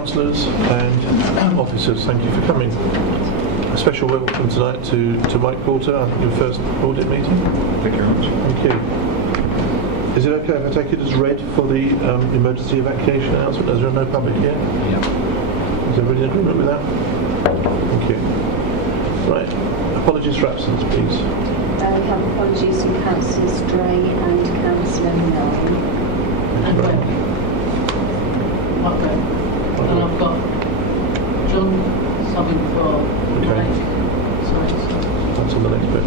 councillors and officers, thank you for coming. A special welcome tonight to Mike Porter, your first audit meeting. Thank you very much. Thank you. Is it okay if I take it as read for the emergency evacuation announcement, as there are no public here? Yeah. Is everybody in agreement with that? Thank you. Right. Apologies for absence, please. We have apologies from Councillor Stray and Councillor Milne. Thank you very much. Okay. And I've got John subbing for Okay. Sorry. That's on the next bit.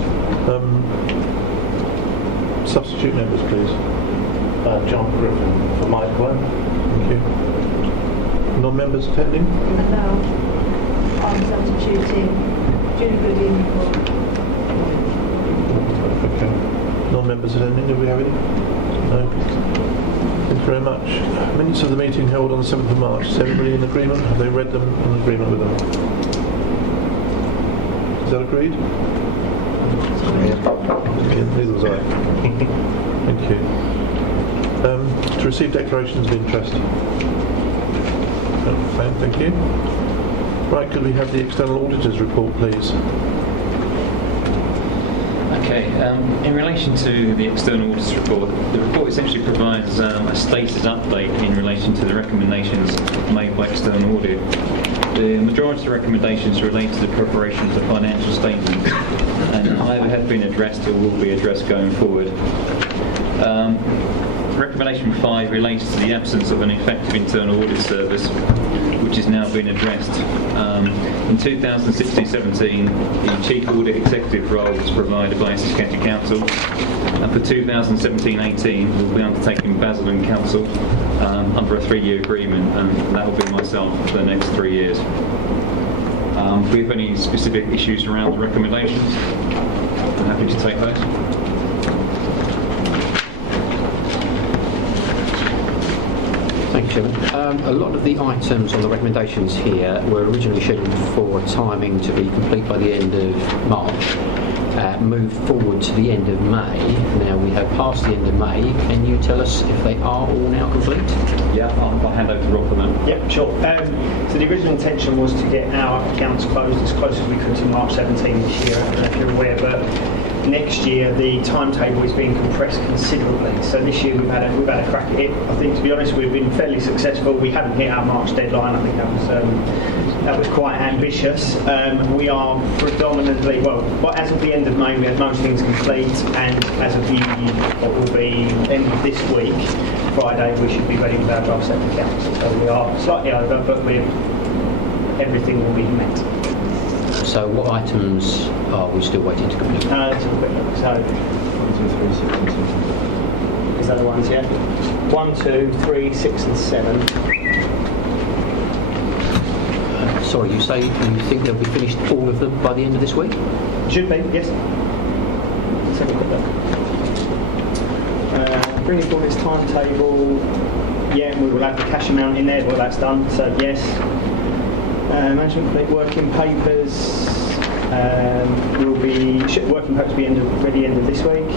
Substitute members, please. John Griffin for Mike Glenn. Thank you. Non-members attending? Hello. I'm substituting Julie Gooding for... Okay. Non-members attending, do we have any? No. Thank you very much. Minutes of the meeting held on the 7th of March. Is everybody in agreement? Have they read them in agreement with them? Is that agreed? Yeah, neither was I. Thank you. To receive declarations of interest. Fine, thank you. Right, could we have the external auditors report, please? Okay, in relation to the external auditors report, the report essentially provides a status update in relation to the recommendations made by external audit. The majority of the recommendations relate to the preparation of the financial statements and either have been addressed or will be addressed going forward. Recommendation 5 relates to the absence of an effective internal audit service, which is now being addressed. In 2016-17, the Chief Audit Executive role was provided by Essex County Council, and for 2017-18, we'll be undertaking Basil and Council under a 3-year agreement, and that will be myself for the next 3 years. If we have any specific issues around the recommendations, I'm happy to take those. Thank you, Chairman. A lot of the items on the recommendations here were originally scheduled for timing to be complete by the end of March, moved forward to the end of May. Now we have passed the end of May. Can you tell us if they are all now complete? Yeah, I'll hand over to Rob for that. Yep, sure. So the original intention was to get our accounts closed as close as we could to March 17 this year. I don't know if you're aware, but next year the timetable is being compressed considerably. So this year we've had a crack at it. I think, to be honest, we've been fairly successful. We haven't hit our March deadline. I think that was quite ambitious. We are predominantly, well, as of the end of May, we had most things complete, and as of what will be end of this week, Friday, we should be ready with our draft set of accounts. So we are slightly over, but everything will be met. So what items are we still waiting to complete? Let's have a quick look. So 1, 2, 3, 6, and 7. Is that the ones, yeah? 1, 2, 3, 6, and 7. Sorry, you say you think they'll be finished, all of them, by the end of this week? Should be, yes. Let's have a quick look. Bringing forward this timetable. Yeah, we will have the cash amount in there. Well, that's done. So yes. Management complete working papers. Will be working papers be ready end of this week.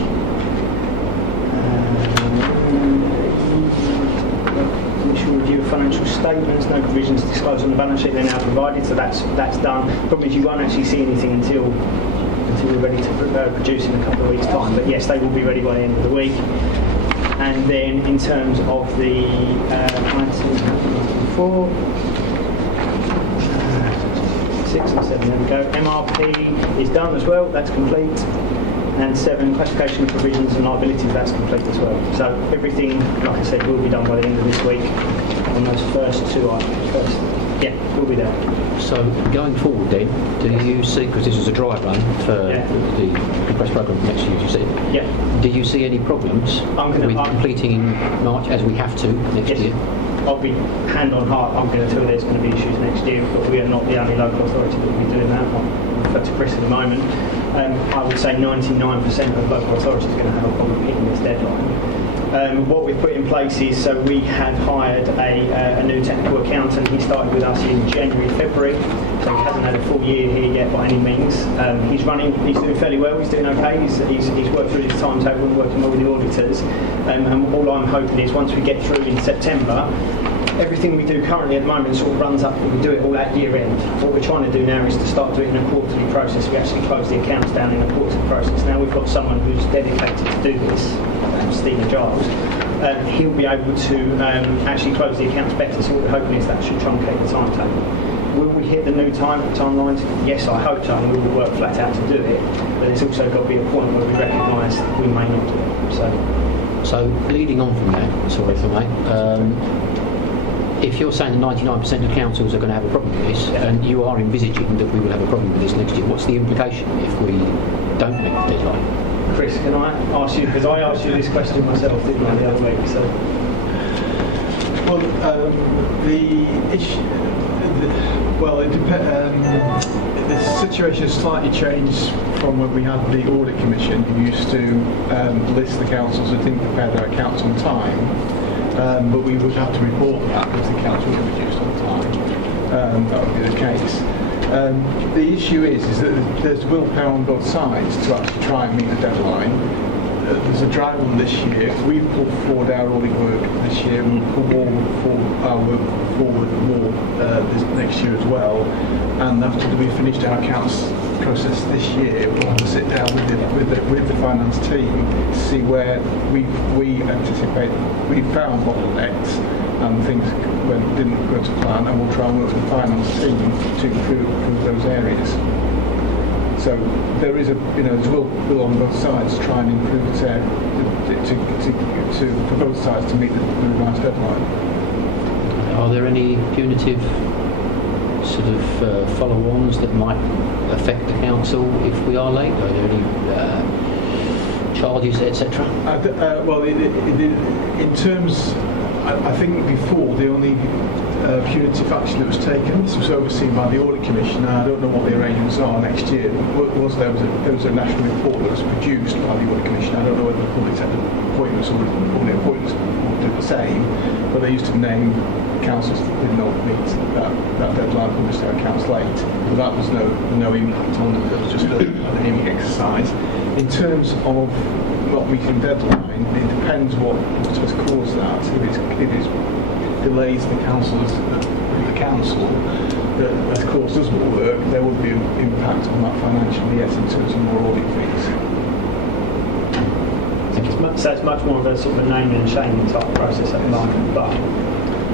Initial review of financial statements. No provisions disclosed on the balance sheet. They're now provided, so that's done. Problem is you won't actually see anything until we're ready to produce in a couple of weeks' time. But yes, they will be ready by the end of the week. And then in terms of the items 4, 6 and 7, there we go. MRP is done as well, that's complete. And 7, classification of provisions and liabilities, that's complete as well. So everything, like I said, will be done by the end of this week on those first 2 items. Yeah, we'll be there. So going forward then, do you see, because this is a dry run for the compressed programme next year, as you said, do you see any problems with completing in March, as we have to next year? I'll be hand on heart, I'm going to tell you there's going to be issues next year, but we are not the only local authority that will be doing that. I'll refer to Chris at the moment. I would say 99% of local authorities are going to have a problem hitting this deadline. What we've put in place is, so we had hired a new technical accountant. He started with us in January, February, so he hasn't had a full year here yet by any means. He's doing fairly well, he's doing okay, he's worked through his timetable and working well with the auditors. And all I'm hoping is once we get through in September, everything we do currently at the moment sort of runs up, we do it all at year end. What we're trying to do now is to start doing a quarterly process. We actually close the accounts down in a quarterly process. Now we've got someone who's dedicated to do this, Stephen Giles. He'll be able to actually close the accounts better, so what we're hoping is that should truncate the timetable. Will we hit the new timelines? Yes, I hope so, and we will work flat out to do it, but there's also got to be a point where we recognise that we may not do it. So leading on from that, sorry if I may, if you're saying that 99% of councils are going to have a problem with this, and you are envisaging that we will have a problem with this next year, what's the implication if we don't meet the deadline? Chris, can I ask you, because I asked you this question myself, didn't I, the other week? So. Well, the issue, it depends. The situation has slightly changed from when we had the Audit Commission, who used to list the councils who didn't prepare their accounts on time, but we would have to report that if the accounts were produced on time. That would be the case. The issue is that there's willpower on both sides to actually try and meet the deadline. There's a drive on this year. We've pulled forward our audit work this year. We'll pull our work forward more this next year as well. And after we finished our accounts process this year, we'll have to sit down with the finance team to see where we anticipate we found bottlenecks and things didn't go to plan, and we'll try and work with the finance team to improve those areas. So there is there's will on both sides to try and improve for both sides to meet the revised deadline. Are there any punitive sort of follow-ons that might affect the council if we are late? Are there any charges, etc.? In terms, I think before the only punitive action that was taken, this was overseen by the Audit Commission, and I don't know what the arrangements are next year, there was a national report that was produced by the Audit Commission. I don't know whether the public sector appointments or public appointments will do the same, but they used to name councils that did not meet that deadline, published their accounts late, but that was no impact on them, it was just an aiming exercise. In terms of not meeting deadline, it depends what has caused that. If it delays the council that has caused us more work, there would be an impact on that financially, yes, in terms of more audit fees. So it's much more of a sort of a naming and shaming type process at the moment, but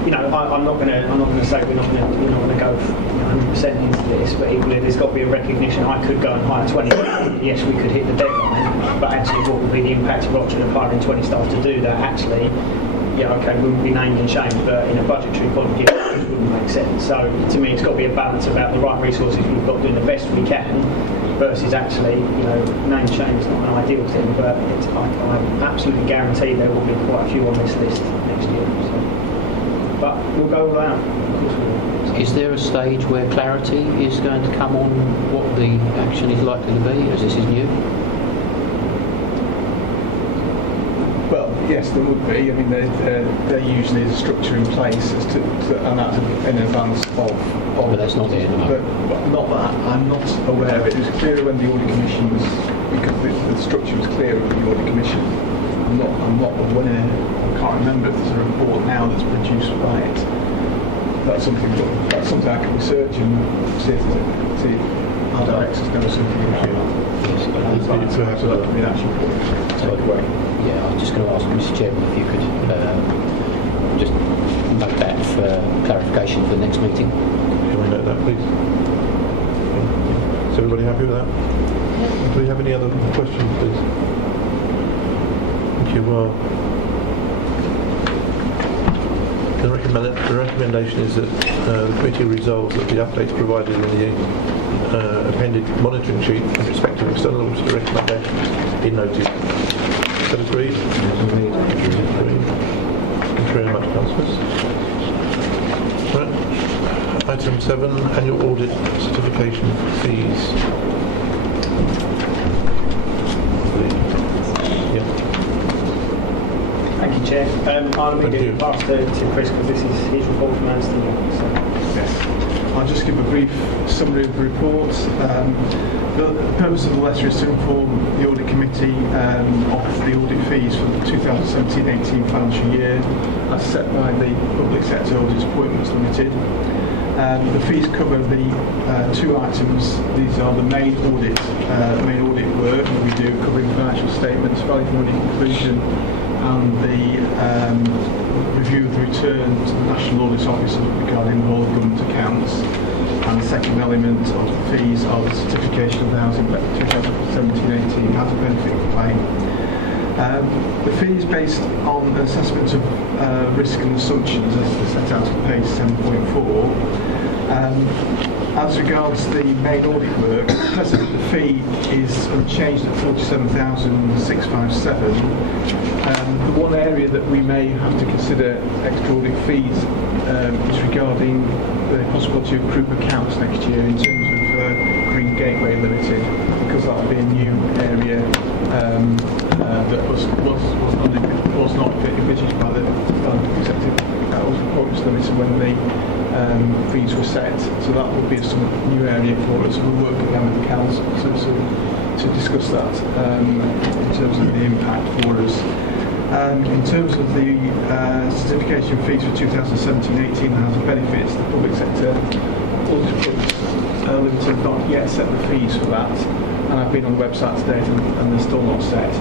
I'm not going to say we're not going to go 100% into this, but equally there's got to be a recognition. I could go and hire 20 staff. Yes, we could hit the deadline, but actually what would be the impact of option of hiring 20 staff to do that? Actually, we wouldn't be named and shamed, but in a budgetary point of view, it wouldn't make sense. So to me, it's got to be a balance about the right resources we've got, doing the best we can, versus actually, name shame is not an ideal thing, but I absolutely guarantee there will be quite a few on this list next year. So. But we'll go all out. Of course we will. Is there a stage where clarity is going to come on what the action is likely to be, as this is new? Well, yes, there would be. I mean, there usually is a structure in place and that's in advance of. But that's not there at the moment. But not that. I'm not aware of it. It was clearer when the Audit Commission was, because the structure was clearer with the Audit Commission. I'm not aware. I can't remember if there's a report now that's produced by it. That's something I can research and see if our directors know something about. So have to Be an action point. Take away. Yeah, I was just going to ask Mr. Chairman if you could just note that for clarification for the next meeting. Can we note that, please? Is everybody happy with that? Do we have any other questions, please? Thank you. Well, the recommendation is that the committee resolves that the updates provided in the appended monitoring sheet in respect of external auditor recommendations be noted. Is that agreed? Yes, agreed. Thank you very much, councillors. Right. Item 7, annual audit certification fees. Thank you, Chair. I'll immediately pass to Chris because this is his report from Ernst & Young. So. Yes. I'll just give a brief summary of the report. The purpose of the letter is to inform the Audit Committee of the audit fees for the 2017-18 financial year as set by the Public Sector Audit Appointments Limited. The fees cover the two items. These are the main audit work that we do, covering financial statements, value for money conclusion, and the review of the return to the National Audit Office regarding all government accounts. And the second element of the fees are the certification of the housing 2017-18 as a benefit claim. The fee is based on an assessment of risk and assumptions as set out on page 7.4. As regards the main audit work, presently the fee is unchanged at 47,657. The one area that we may have to consider extra audit fees is regarding the possibility of group accounts next year in terms of Green Gateway Limited, because that will be a new area that was not envisaged by the Executive Appointments Limited when the fees were set. So that will be a new area for us. We'll work again with the council to discuss that in terms of the impact for us. In terms of the certification fees for 2017-18 has benefits, the public sector Audit Limited have not yet set the fees for that, and I've been on the website today and they're still not set.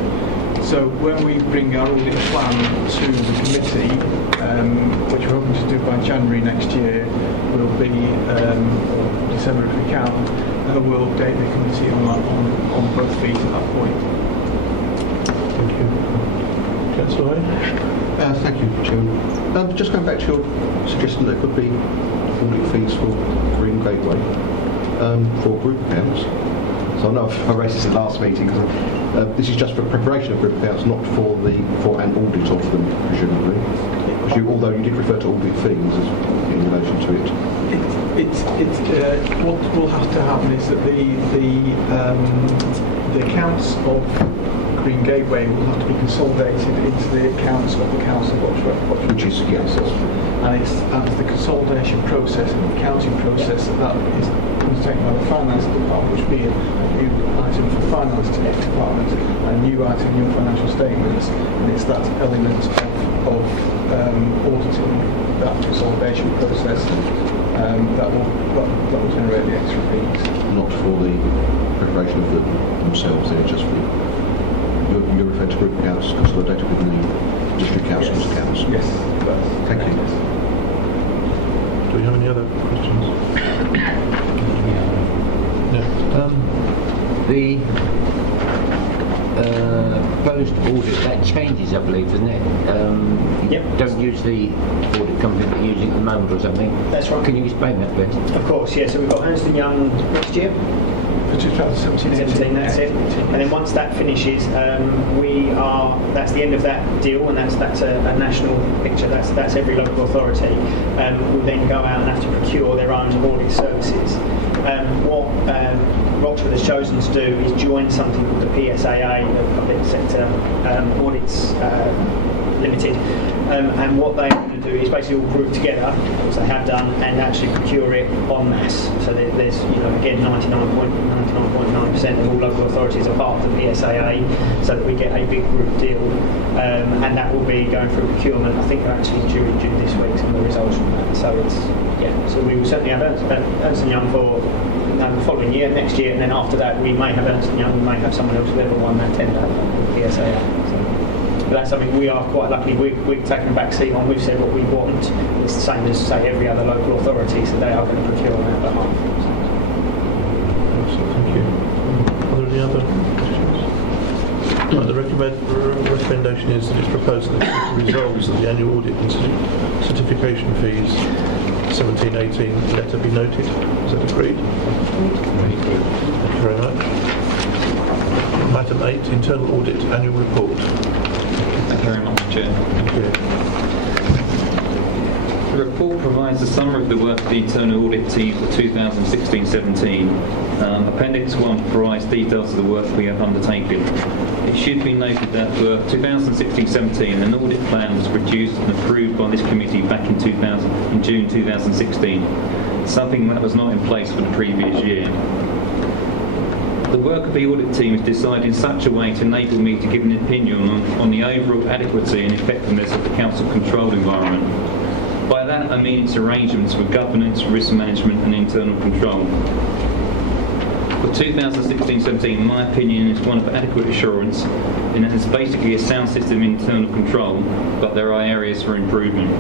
So when we bring our audit plan to the committee, which we're hoping to do by January next year, will be or December if we can, we'll update the committee on both fees at that point. Thank you. Councillor Hay? Thank you, Chairman. Just going back to your suggestion there could be audit fees for Green Gateway for group accounts. So I know I raised this in the last meeting because this is just for preparation of group accounts, not for an audit of them, presumably. Because although you did refer to audit fees in relation to it. What will have to happen is that the accounts of Green Gateway will have to be consolidated into the accounts of the council, Which is, yes. And it's the consolidation process and the accounting process that is undertaken by the finance department, which will be a new item for the finance department, a new item in your financial statements, and it's that element of auditing that consolidation process that will generate the extra fees. Not for the preparation of themselves, they're just for you're referring to group accounts consolidated with the district council's accounts. Yes. Thank you. Do we have any other questions? The proposed audit, that changes, I believe, doesn't it? Yep. Don't use the audit company that you're using at the moment or something. That's right. Can you explain that, please? Of course, yeah. So we've got Ernst & Young next year. For 2017-18, that's it. And then once that finishes, that's the end of that deal, and that's a national picture. That's every local authority will then go out and have to procure their own audit services. What Rochford has chosen to do is join something called the PSAA, the Public Sector Audits Limited, and what they are going to do is basically all group together, which they have done, and actually procure it en masse. So there's, again, 99.9% of all local authorities are part of the PSAA, so that we get a big group deal, and that will be going through procurement. I think they're actually due this week, some of the results from that. So so we will certainly have Ernst & Young for the following year, next year, and then after that we may have Ernst & Young, we may have someone else who's ever won that tender, PSAA. But that's something we are quite lucky. We've taken a back seat on. We've said what we want. It's the same as, say, every other local authority, so they are going to procure on our behalf. Excellent, thank you. Are there any other questions? Right, the recommendation is that it's proposed that the committee resolves that the annual audit and certification fees 17-18 letter be noted. Is that agreed? Thank you very much. Item 8, internal audit annual report. Thank you very much, Chair. Thank you. The report provides a summary of the work of the internal audit team for 2016-17. Appendix 1 provides details of the work we have undertaken. It should be noted that for 2016-17, an audit plan was produced and approved by this committee back in June 2016. something that was not in place for the previous year. The work of the audit team is designed in such a way to enable me to give an opinion on the overall adequacy and effectiveness of the council control environment. By that I mean its arrangements for governance, risk management and internal control. For 2016-17, my opinion is one of adequate assurance in that it's basically a sound system of internal control, but there are areas for improvement.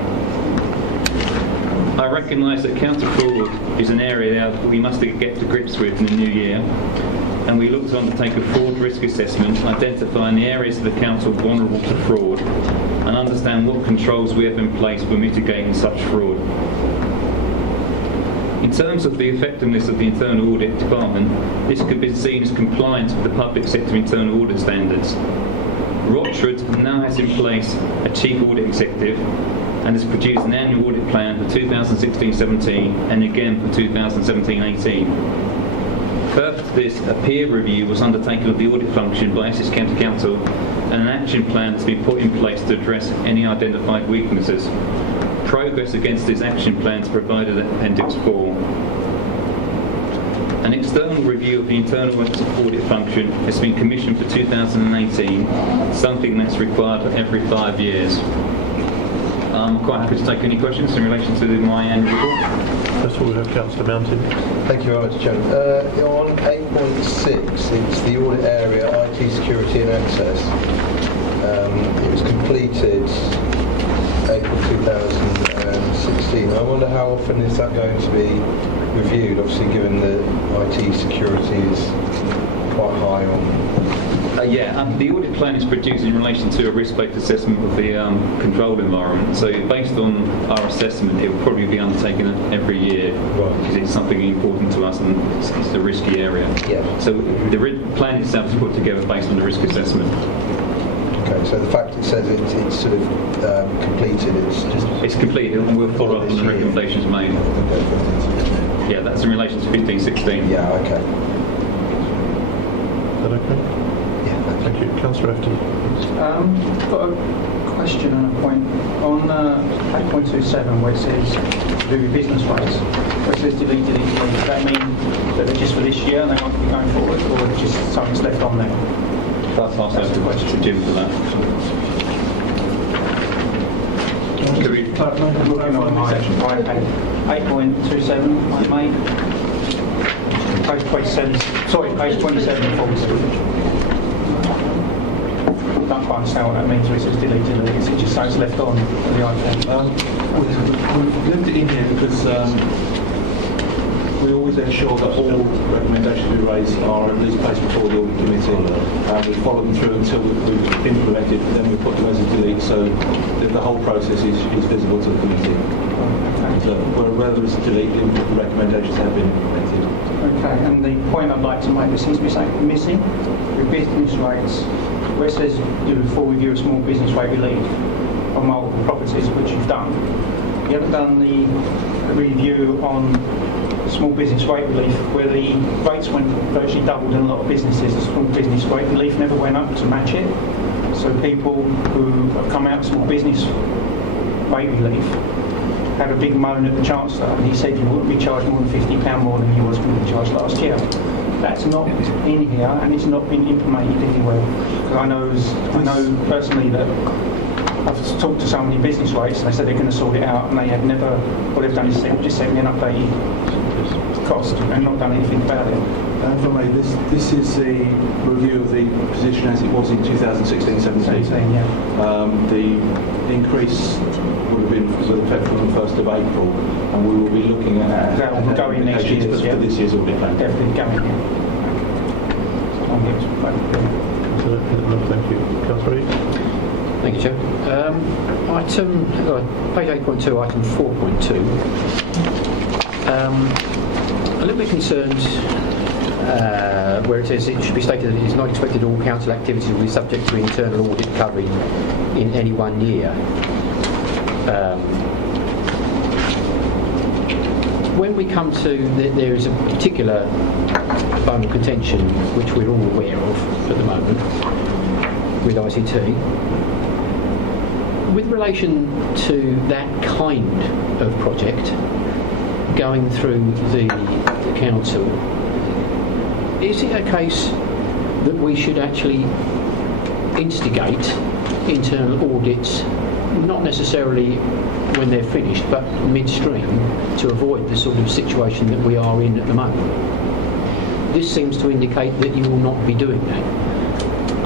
I recognise that counter fraud is an area that we must get to grips with in the new year, and we look to undertake a fraud risk assessment, identifying the areas of the council vulnerable to fraud, and understand what controls we have in place for mitigating such fraud. In terms of the effectiveness of the internal audit department, this could be seen as compliance with the public sector internal audit standards. Rochford now has in place a chief audit executive and has produced an annual audit plan for 2016-17 and again for 2017-18. Further to this, a peer review was undertaken of the audit function by Essex County Council, and an action plan has been put in place to address any identified weaknesses. Progress against this action plan is provided at Appendix 4. An external review of the internal audit function has been commissioned for 2018, something that's required every 5 years. I'm quite happy to take any questions in relation to my annual report. First of all, we have Councillor Mountain. Thank you very much, Chairman. On 8.6, it's the audit area, IT security and access. It was completed April 2016. I wonder how often is that going to be reviewed, obviously given that IT security is quite high on... The audit plan is produced in relation to a risk-based assessment of the controlled environment. So based on our assessment, it will probably be undertaken every year, because it's something important to us and it's a risky area. Yeah. So the plan itself is put together based on the risk assessment. Okay, so the fact it says it's sort of completed, It's completed and we'll follow up on the recommendations made. Yeah, that's in relation to 15-16. Yeah, okay. Is that okay? Thank you. Councillor F.T. I've got a question and a point. On 8.27, where it says do your business rates, where it says deleted each month, does that mean that they're just for this year and they won't be going forward, or just something's left on there? That's the question to Jim for that. Looking on my iPad, 8.27, I made. Page 27, sorry, page 27 falls. I don't quite understand what that means when it says deleted. Is it just so it's left on the iPad? We've left it in here because we always ensure that all recommendations we raise are at least placed before the audit committee. We follow them through until we've implemented, then we put them as a delete, so the whole process is visible to the committee. So whether it's deleted, the recommendations have been implemented. Okay, and the point I'd like to make, there seems to be something missing with business rates, where it says do a full review of small business rate relief on multiple properties, which you've done. You haven't done the review on small business rate relief, where the rates went virtually doubled in a lot of businesses. The small business rate relief never went up to match it. So people who have come out of small business rate relief had a big moan at the Chancellor, and he said you wouldn't be charged more than £50 more than you was going to be charged last year. That's not in here, and it's not been implemented anywhere. Because I know personally that I've talked to so many business rates, and they said they're going to sort it out, and they have never. What they've done is just sent me an updated cost and not done anything about it. If I may, this is the review of the position as it was in 2016-17. Yeah. The increase would have been with effect from the 1st of April, and we will be looking at that will go in next year, for this year's audit plan. Definitely going in. Thank you. Councillor Reid. Thank you, Chair. Page 8.2, item 4.2. A little bit concerned where it says it should be stated that it is not expected all council activities will be subject to internal audit recovery in any 1 year. When we come to, there is a particular bone of contention which we're all aware of at the moment with ICT. With relation to that kind of project, going through the council, is it a case that we should actually instigate internal audits, not necessarily when they're finished, but midstream, to avoid the sort of situation that we are in at the moment? This seems to indicate that you will not be doing that.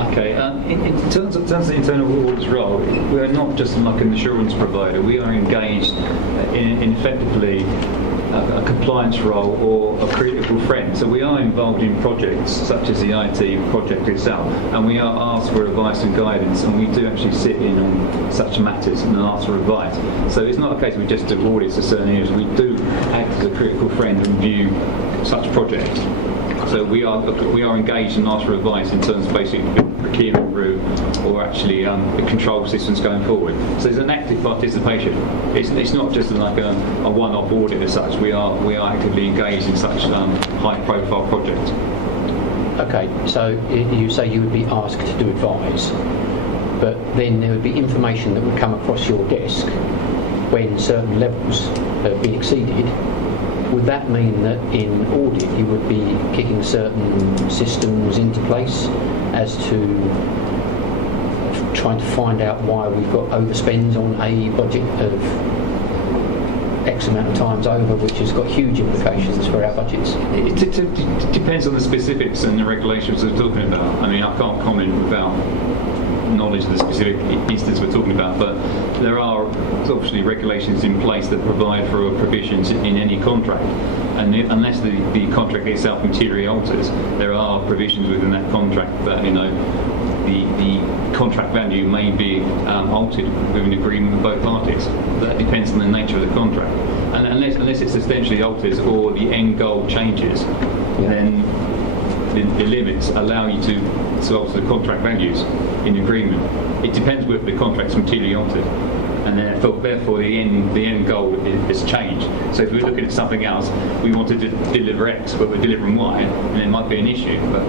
Okay, in terms of the internal audit's role, we are not just like an assurance provider. We are engaged in effectively a compliance role or a critical friend. So we are involved in projects such as the IT project itself, and we are asked for advice and guidance, and we do actually sit in on such matters and ask for advice. So it's not a case we just do audits of certain areas. We do act as a critical friend and review such projects. So we are engaged and ask for advice in terms of basically the procurement route or actually the control systems going forward. So there's an active participation. It's not just like a one-off audit as such. We are actively engaged in such high-profile projects. Okay, so you say you would be asked to advise, but then there would be information that would come across your desk when certain levels have been exceeded. Would that mean that in audit you would be kicking certain systems into place as to trying to find out why we've got overspends on a budget of X amount of times over, which has got huge implications for our budgets? It depends on the specifics and the regulations we're talking about. I mean, I can't comment without knowledge of the specific instance we're talking about, but there are obviously regulations in place that provide for provisions in any contract, and unless the contract itself materially alters, there are provisions within that contract that the contract value may be altered with an agreement with both parties. That depends on the nature of the contract, and unless it substantially alters or the end goal changes, then the limits allow you to alter the contract values in agreement. It depends whether the contract's materially altered, and therefore the end goal is changed. So if we're looking at something else, we want to deliver X, but we're delivering Y, and there might be an issue. But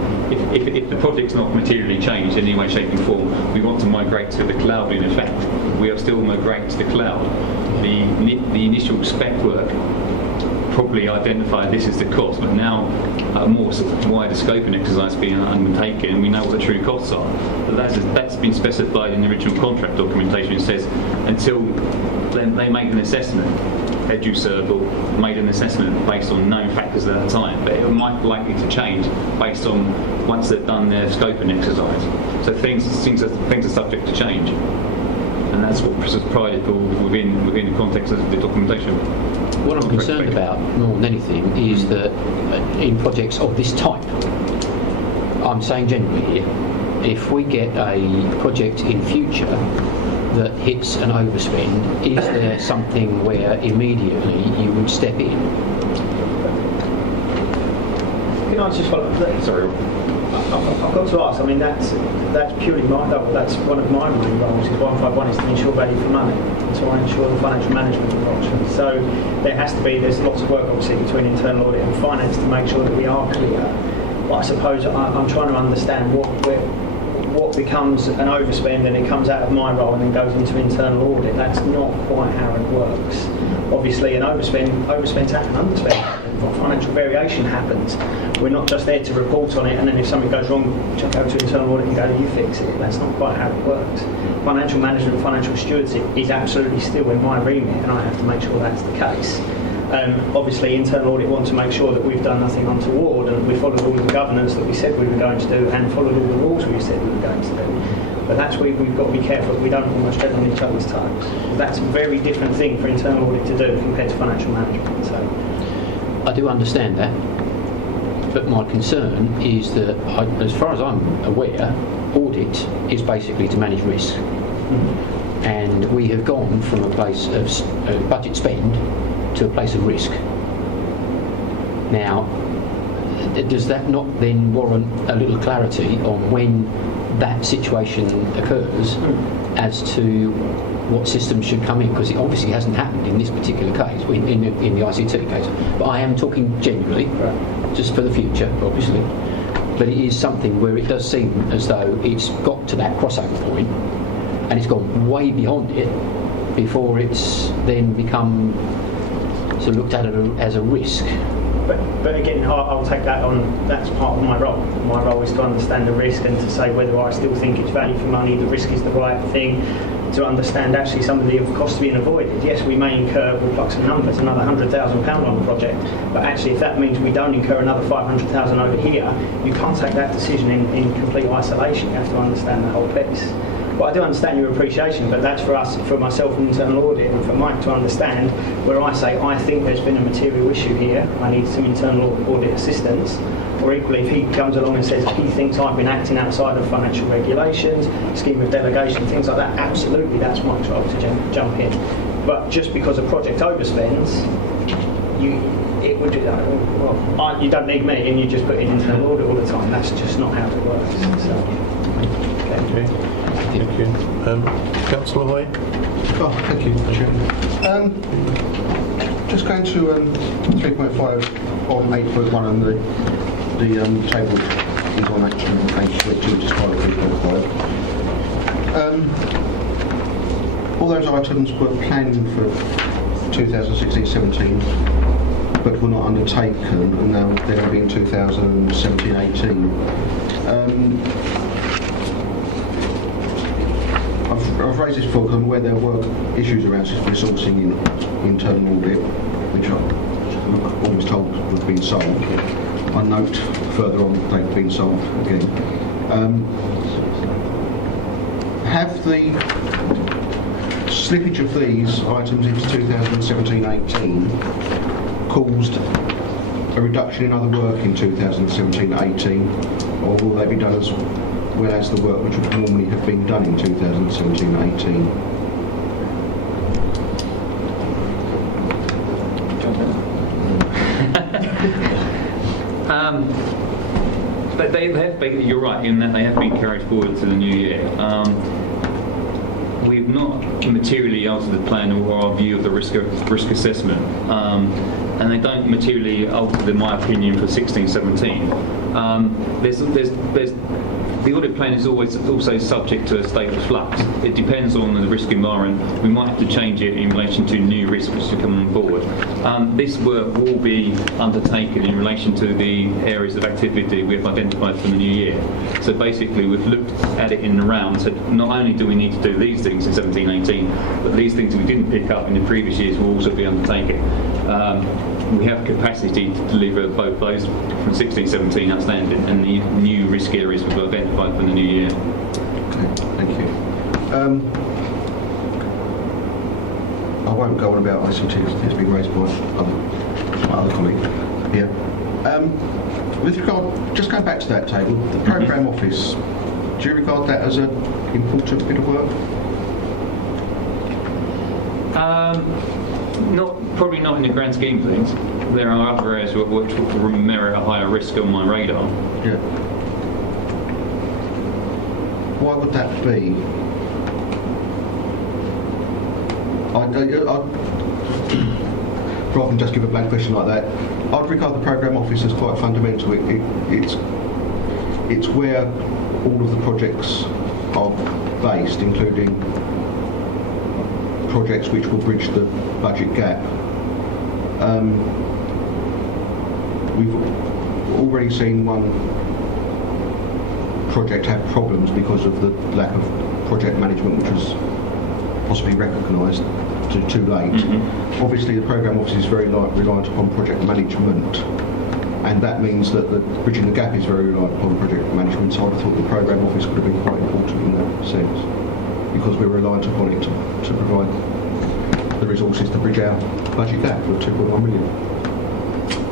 if the project's not materially changed in any way, shape, and form, we want to migrate to the cloud in effect. We are still migrating to the cloud. The initial spec work probably identified this as the cost, but now a more sort of wider scoping exercise being undertaken, and we know what the true costs are. But that's been specified in the original contract documentation. It says until they make an assessment, EduCircle made an assessment based on known factors at the time, but it might be likely to change based on once they've done their scoping exercise. So things are subject to change, and that's what is provided for within the context of the documentation. What I'm concerned about more than anything is that in projects of this type, I'm saying generally here, if we get a project in future that hits an overspend, is there something where immediately you would step in? Can I just follow up? Sorry. I've got to ask, I mean, that's purely my role. That's one of my main roles, is 151 is to ensure value for money, to ensure the financial management of options. So there's lots of work obviously between internal audit and finance to make sure that we are clear. But I suppose I'm trying to understand what becomes an overspend and it comes out of my role and then goes into internal audit. That's not quite how it works. Obviously an overspends happen, underspends happen. Financial variation happens. We're not just there to report on it and then if something goes wrong, go to internal audit and go, you fix it. That's not quite how it works. Financial management, financial stewardship is absolutely still in my remit, and I have to make sure that's the case. Obviously, internal audit want to make sure that we've done nothing untoward and we followed all the governance that we said we were going to do and followed all the rules we said we were going to do. But that's where we've got to be careful that we don't almost tread on each other's toes. That's a very different thing for internal audit to do compared to financial management. So, I do understand that, but my concern is that, as far as I'm aware, audit is basically to manage risk. And we have gone from a place of budget spend to a place of risk. Now, does that not then warrant a little clarity on when that situation occurs as to what systems should come in? Because it obviously hasn't happened in this particular case, in the ICT case. But I am talking generally, just for the future, obviously. But it is something where it does seem as though it's got to that crossover point and it's gone way beyond it before it's then become to looked at as a risk. But again, I'll take that on. That's part of my role. My role is to understand the risk and to say whether I still think it's value for money, the risk is the right thing, to understand actually some of the costs being avoided. Yes, we may incur, we'll pluck some numbers, another £100,000 on the project, but actually if that means we don't incur another £500,000 over here, you can't take that decision in complete isolation. You have to understand the whole piece. But I do understand your appreciation, but that's for us, for myself in internal audit, and for Mike to understand where I say, I think there's been a material issue here, I need some internal audit assistance. Or equally, if he comes along and says he thinks I've been acting outside of financial regulations, scheme of delegation, things like that, absolutely, that's Mike's role to jump in. But just because a project overspends, you don't need me and you just put it in internal audit all the time. That's just not how it works. So, Okay. Thank you. Councillor Hoy? Oh, thank you, Chair. Just going to 3.5 on 8.1 and the table is on actually page 22, just part of 3.5. All those items were planned for 2016-17 but were not undertaken, and now they're going to be in 2017-18. I've raised this before because I'm aware there were issues around resourcing in internal audit, which I was told was being solved. I note further on they've been solved again. Have the slippage of these items into 2017-18 caused a reduction in other work in 2017-18, or will they be done as well as the work which would normally have been done in 2017-18? But they have been, you're right in that they have been carried forward to the new year. We've not materially altered the plan or our view of the risk assessment, and they don't materially alter, in my opinion, for 16-17. The audit plan is always also subject to a state of flux. It depends on the risk environment. We might have to change it in relation to new risks which are coming on board. This work will be undertaken in relation to the areas of activity we've identified for the new year. So basically we've looked at it in the round, so not only do we need to do these things in 17-18, but these things we didn't pick up in the previous years will also be undertaken. We have capacity to deliver both those from 16-17 outstanding and the new risk areas we've identified for the new year. Okay, thank you. I won't go on about ICT, it's been raised by my other colleague here. With regard, just going back to that table, the programme office, do you regard that as an important bit of work? Probably not in the grand scheme of things. There are other areas which will merit a higher risk on my radar. Yeah. Why would that be? Rather than just give a blank question like that, I'd regard the programme office as quite fundamental. It's where all of the projects are based, including projects which will bridge the budget gap. We've already seen one project have problems because of the lack of project management, which was possibly recognised too late. Mm-hmm. Obviously the programme office is very reliant upon project management, and that means that the bridging the gap is very reliant upon project management, so I thought the programme office could have been quite important in that sense, because we're reliant upon it to provide the resources to bridge our budget gap of 2.1 million.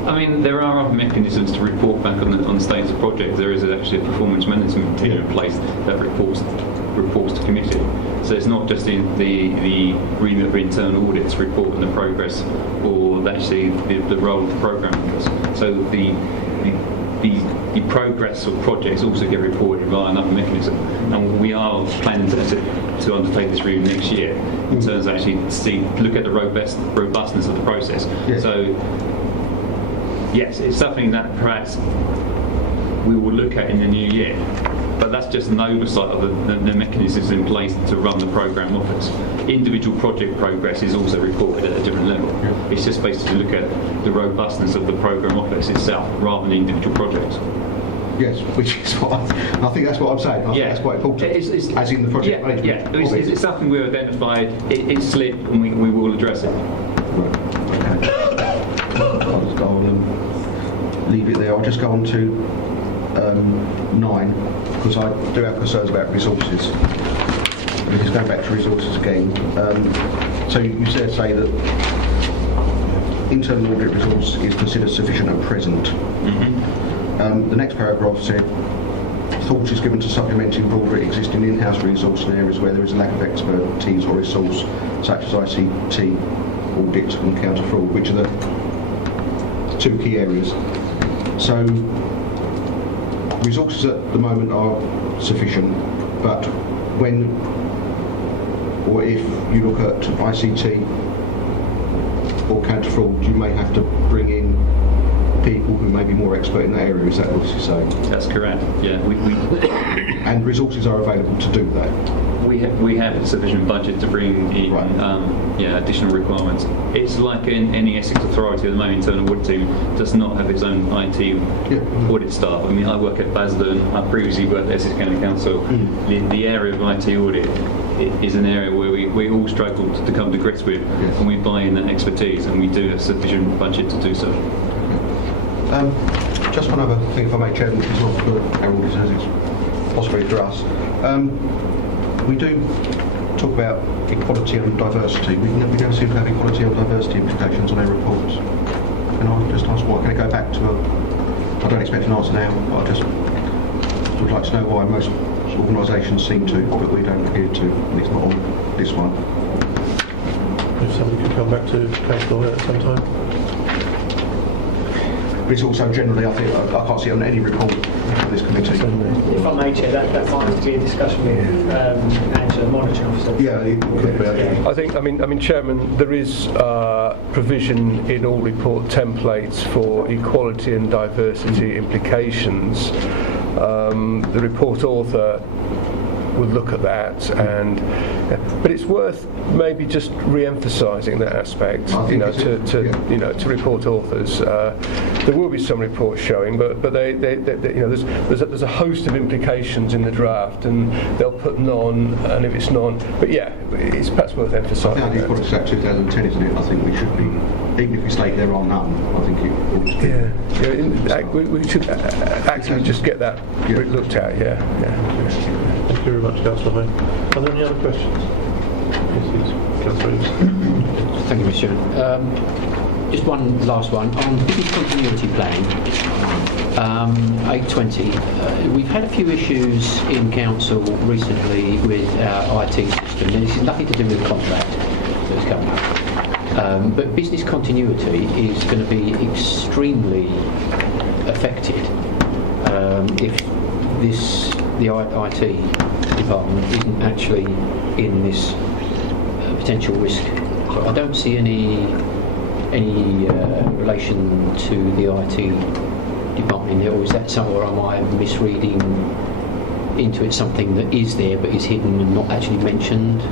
I mean, there are other mechanisms to report back on the status of projects. There is actually a performance management team in place that reports to committee. So it's not just the remit of internal audits to report on the progress, or actually the role of the programme office. So the progress of projects also get reported via another mechanism, and we are planning to undertake this review next year in terms of actually look at the robustness of the process. Yeah. So yes, it's something that perhaps we will look at in the new year, but that's just an oversight of the mechanisms in place to run the programme office. Individual project progress is also reported at a different level. It's just basically look at the robustness of the programme office itself rather than individual projects. Yes, which is what I think that's what I'm saying. I think that's quite important. As in the project management. It's something we've identified. It's slipped, and we will address it. Right. Okay. I'll leave it there. I'll just go on to 9 because I do have concerns about resources. Just going back to resources again. So you say that internal audit resource is considered sufficient at present. The next paragraph said, thought is given to supplementing broader existing in-house resource in areas where there is a lack of expertise or resource, such as ICT, audit and counter-fraud, which are the 2 key areas. So, resources at the moment are sufficient, but when or if you look at ICT or counter-fraud, you may have to bring in people who may be more expert in that area. Is that what you say? That's correct. Yeah, and resources are available to do that. We have a sufficient budget to bring in additional requirements. It's like in any Essex authority at the moment. Internal audit team does not have its own IT audit staff. I mean, I work at Basildon. I previously worked at Essex County Council. The area of IT audit is an area where we all struggle to come to grips with, and we buy in that expertise, and we do have sufficient budget to do so. Just one other thing, if I may, Chairman, which is not for our auditors, it's possibly for us. We do talk about equality and diversity. We never seem to have equality and diversity implications on our reports. And I'll just ask why. Can I go back to I don't expect an answer now, but I just would like to know why most organisations seem to, but we don't appear to, at least not on this one. If somebody could come back to Council at some time. But it's also generally, I think, I can't see it on any report of this committee. If I may, Chair, that might have to be a discussion with Angela, monitoring officer. Yeah, it could be. I think, I mean, Chairman, there is provision in all report templates for equality and diversity implications. The report author would look at that, but it's worth maybe just re-emphasising that aspect, to report authors. There will be some reports showing, but they there's a host of implications in the draft, and they'll put none, and if it's none, but it's perhaps worth emphasising. I think the Equality Act 2010, isn't it? I think we should be, even if we state there are none, I think it ought to be. We should actually just get that looked at. Thank you very much, Councillor Hay. Are there any other questions? Yes, Councillor Eames. Thank you, Mr. Chairman. Just one last one. On business continuity planning, 820, we've had a few issues in Council recently with our IT system. This is nothing to do with the contract that's coming up. But business continuity is going to be extremely affected if the IT department isn't actually in this potential risk. So I don't see any relation to the IT department in there, or is that somewhere am I misreading into it on that is there but is hidden and not actually mentioned?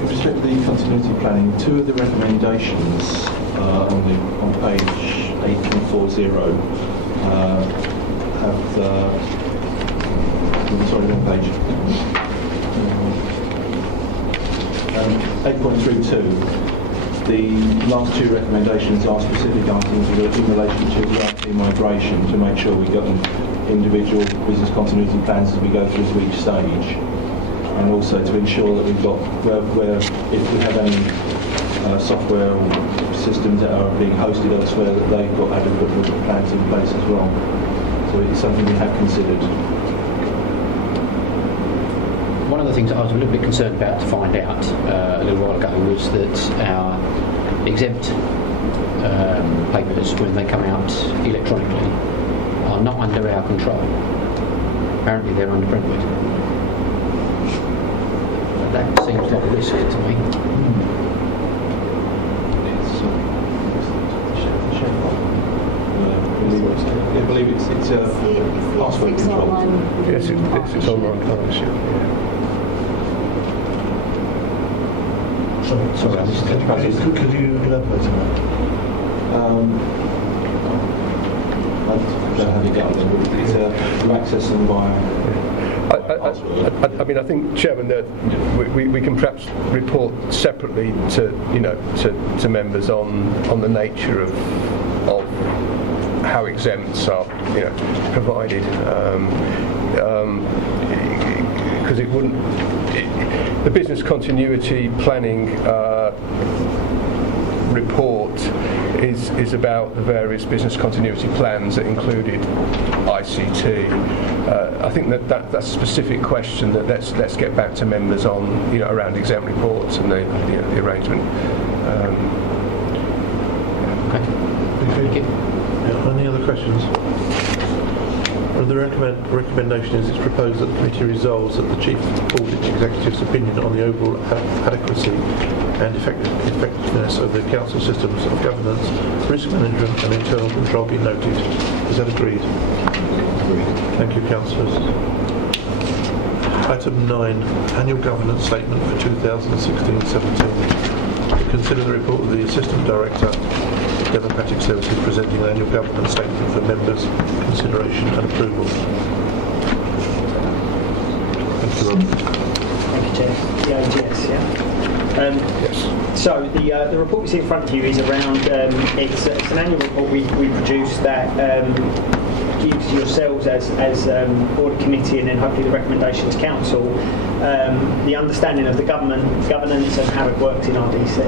With respect to the continuity planning, 2 of the recommendations on page 8.40 have wrong page. 8.32. The last 2 recommendations are specific items in relation to the IT migration to make sure we got individual business continuity plans as we go through to each stage, and also to ensure that we've got where if we have any software or systems that are being hosted elsewhere, that they've got adequate plans in place as well. So it's something we have considered. One of the things that I was a little bit concerned about to find out a little while ago was that our exempt papers, when they come out electronically, are not under our control. Apparently they're under Brentwood. That seems like a risk to me. We I believe it's password It's controlled. online. Yes, it's online partnership. Sorry, could you elaborate on that? I don't have it down. It's to access them via. I mean, I think, Chairman, that we can perhaps report separately to members on the nature of how exempts are provided, because it wouldn't. The business continuity planning report is about the various business continuity plans that included ICT. I think that's a specific question that let's get back to members on, around exempt reports and the arrangement. Okay. Thank you. Any other questions? Well, the recommendation is it's proposed that the committee resolves that the Chief Audit Executive's opinion on the overall adequacy and effectiveness of the Council systems of governance, risk management and internal control be noted. Is that agreed? Agreed. Thank you, Councillors. Item 9, Annual Governance Statement for 2016-17. To consider the report of the Assistant Director of Democratic Services presenting an annual governance statement for members' consideration and approval. Thank you, Rob. Thank you, Chair. The AGS, yeah? Yes. So the report you see in front of you is around, it's an annual report we produce that gives yourselves as Audit Committee and then hopefully the recommendation to Council the understanding of the governance and how it works in RDC.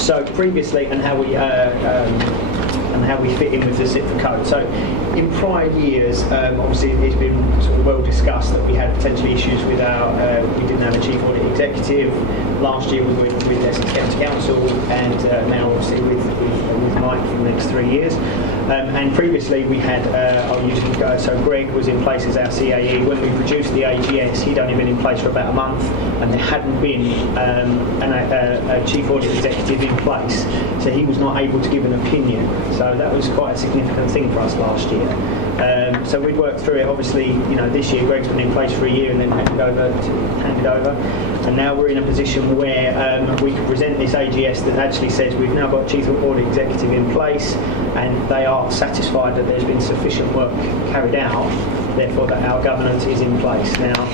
So previously, and how we fit in with the SIPFA code. So in prior years, obviously it's been sort of well discussed that we had potentially issues with we didn't have a chief audit executive. Last year we were with Essex County Council, and now obviously with Mike for the next 3 years. And previously we had, so Greg was in place as our CAE. When we produced the AGS, he'd only been in place for about a month, and there hadn't been a chief audit executive in place, so he was not able to give an opinion. So that was quite a significant thing for us last year. So we'd worked through it. Obviously, this year Greg's been in place for a year and then handed over, and now we're in a position where we can present this AGS that actually says we've now got a chief audit executive in place, and they are satisfied that there's been sufficient work carried out, therefore that our governance is in place. Now,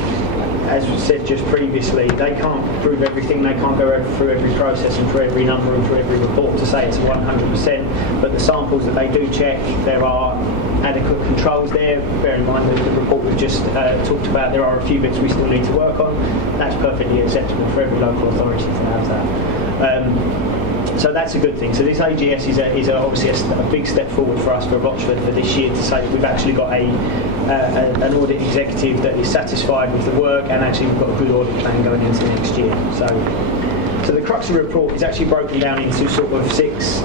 as we said just previously, they can't prove everything, they can't go through every process and through every number and through every report to say it's 100%, but the samples that they do check, there are adequate controls there. Bear in mind that the report we've just talked about, there are a few bits we still need to work on. That's perfectly acceptable for every local authority to have that. So that's a good thing. So this AGS is obviously a big step forward for us for Rochford for this year, to say that we've actually got an audit executive that is satisfied with the work, and actually we've got a good audit plan going into next year. So the crux of the report is actually broken down into sort of six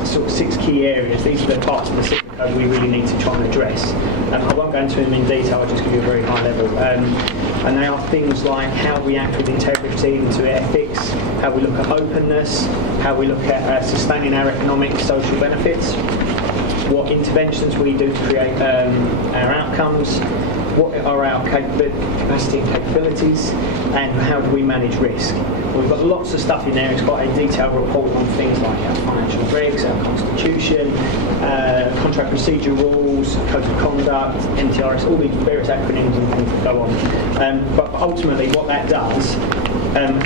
key areas. These are the parts of the SIPFA code we really need to try and address. I won't go into them in detail, I'll just give you a very high level. And they are things like how we act with integrity into ethics, how we look at openness, how we look at sustaining our economic social benefits, what interventions we do to create our outcomes, what are our capacity and capabilities, and how do we manage risk. We've got lots of stuff in there. It's quite a detailed report on things like our financial regs, our constitution, contract procedure rules, code of conduct, MTRS, all these various acronyms and things that go on. But ultimately what that does,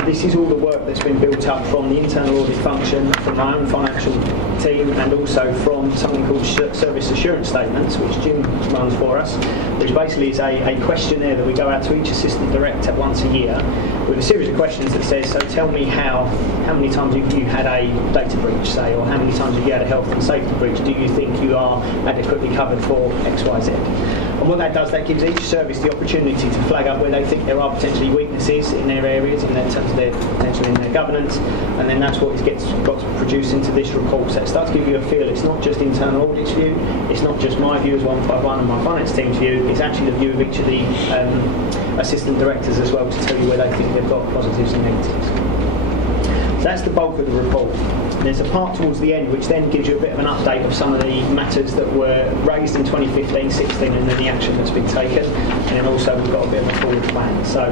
this is all the work that's been built up from the internal audit function, from my own financial team, and also from something called service assurance statements, which Jim runs for us, which basically is a questionnaire that we go out to each assistant director once a year with a series of questions that says, so tell me how many times have you had a data breach, say, or how many times have you had a health and safety breach? Do you think you are adequately covered for X, Y, Z? And what that does, that gives each service the opportunity to flag up where they think there are potentially weaknesses in their areas, in terms of their potential in their governance, and then that's what gets got to produce into this report. So it starts to give you a feel. It's not just internal audit's view, it's not just my view as 151 and my finance team's view, it's actually the view of each of the assistant directors as well, to tell you where they think they've got positives and negatives. That's the bulk of the report. There's a part towards the end which then gives you a bit of an update of some of the matters that were raised in 2015, 16 and then the action that's been taken, and then also we've got a bit of a forward plan. So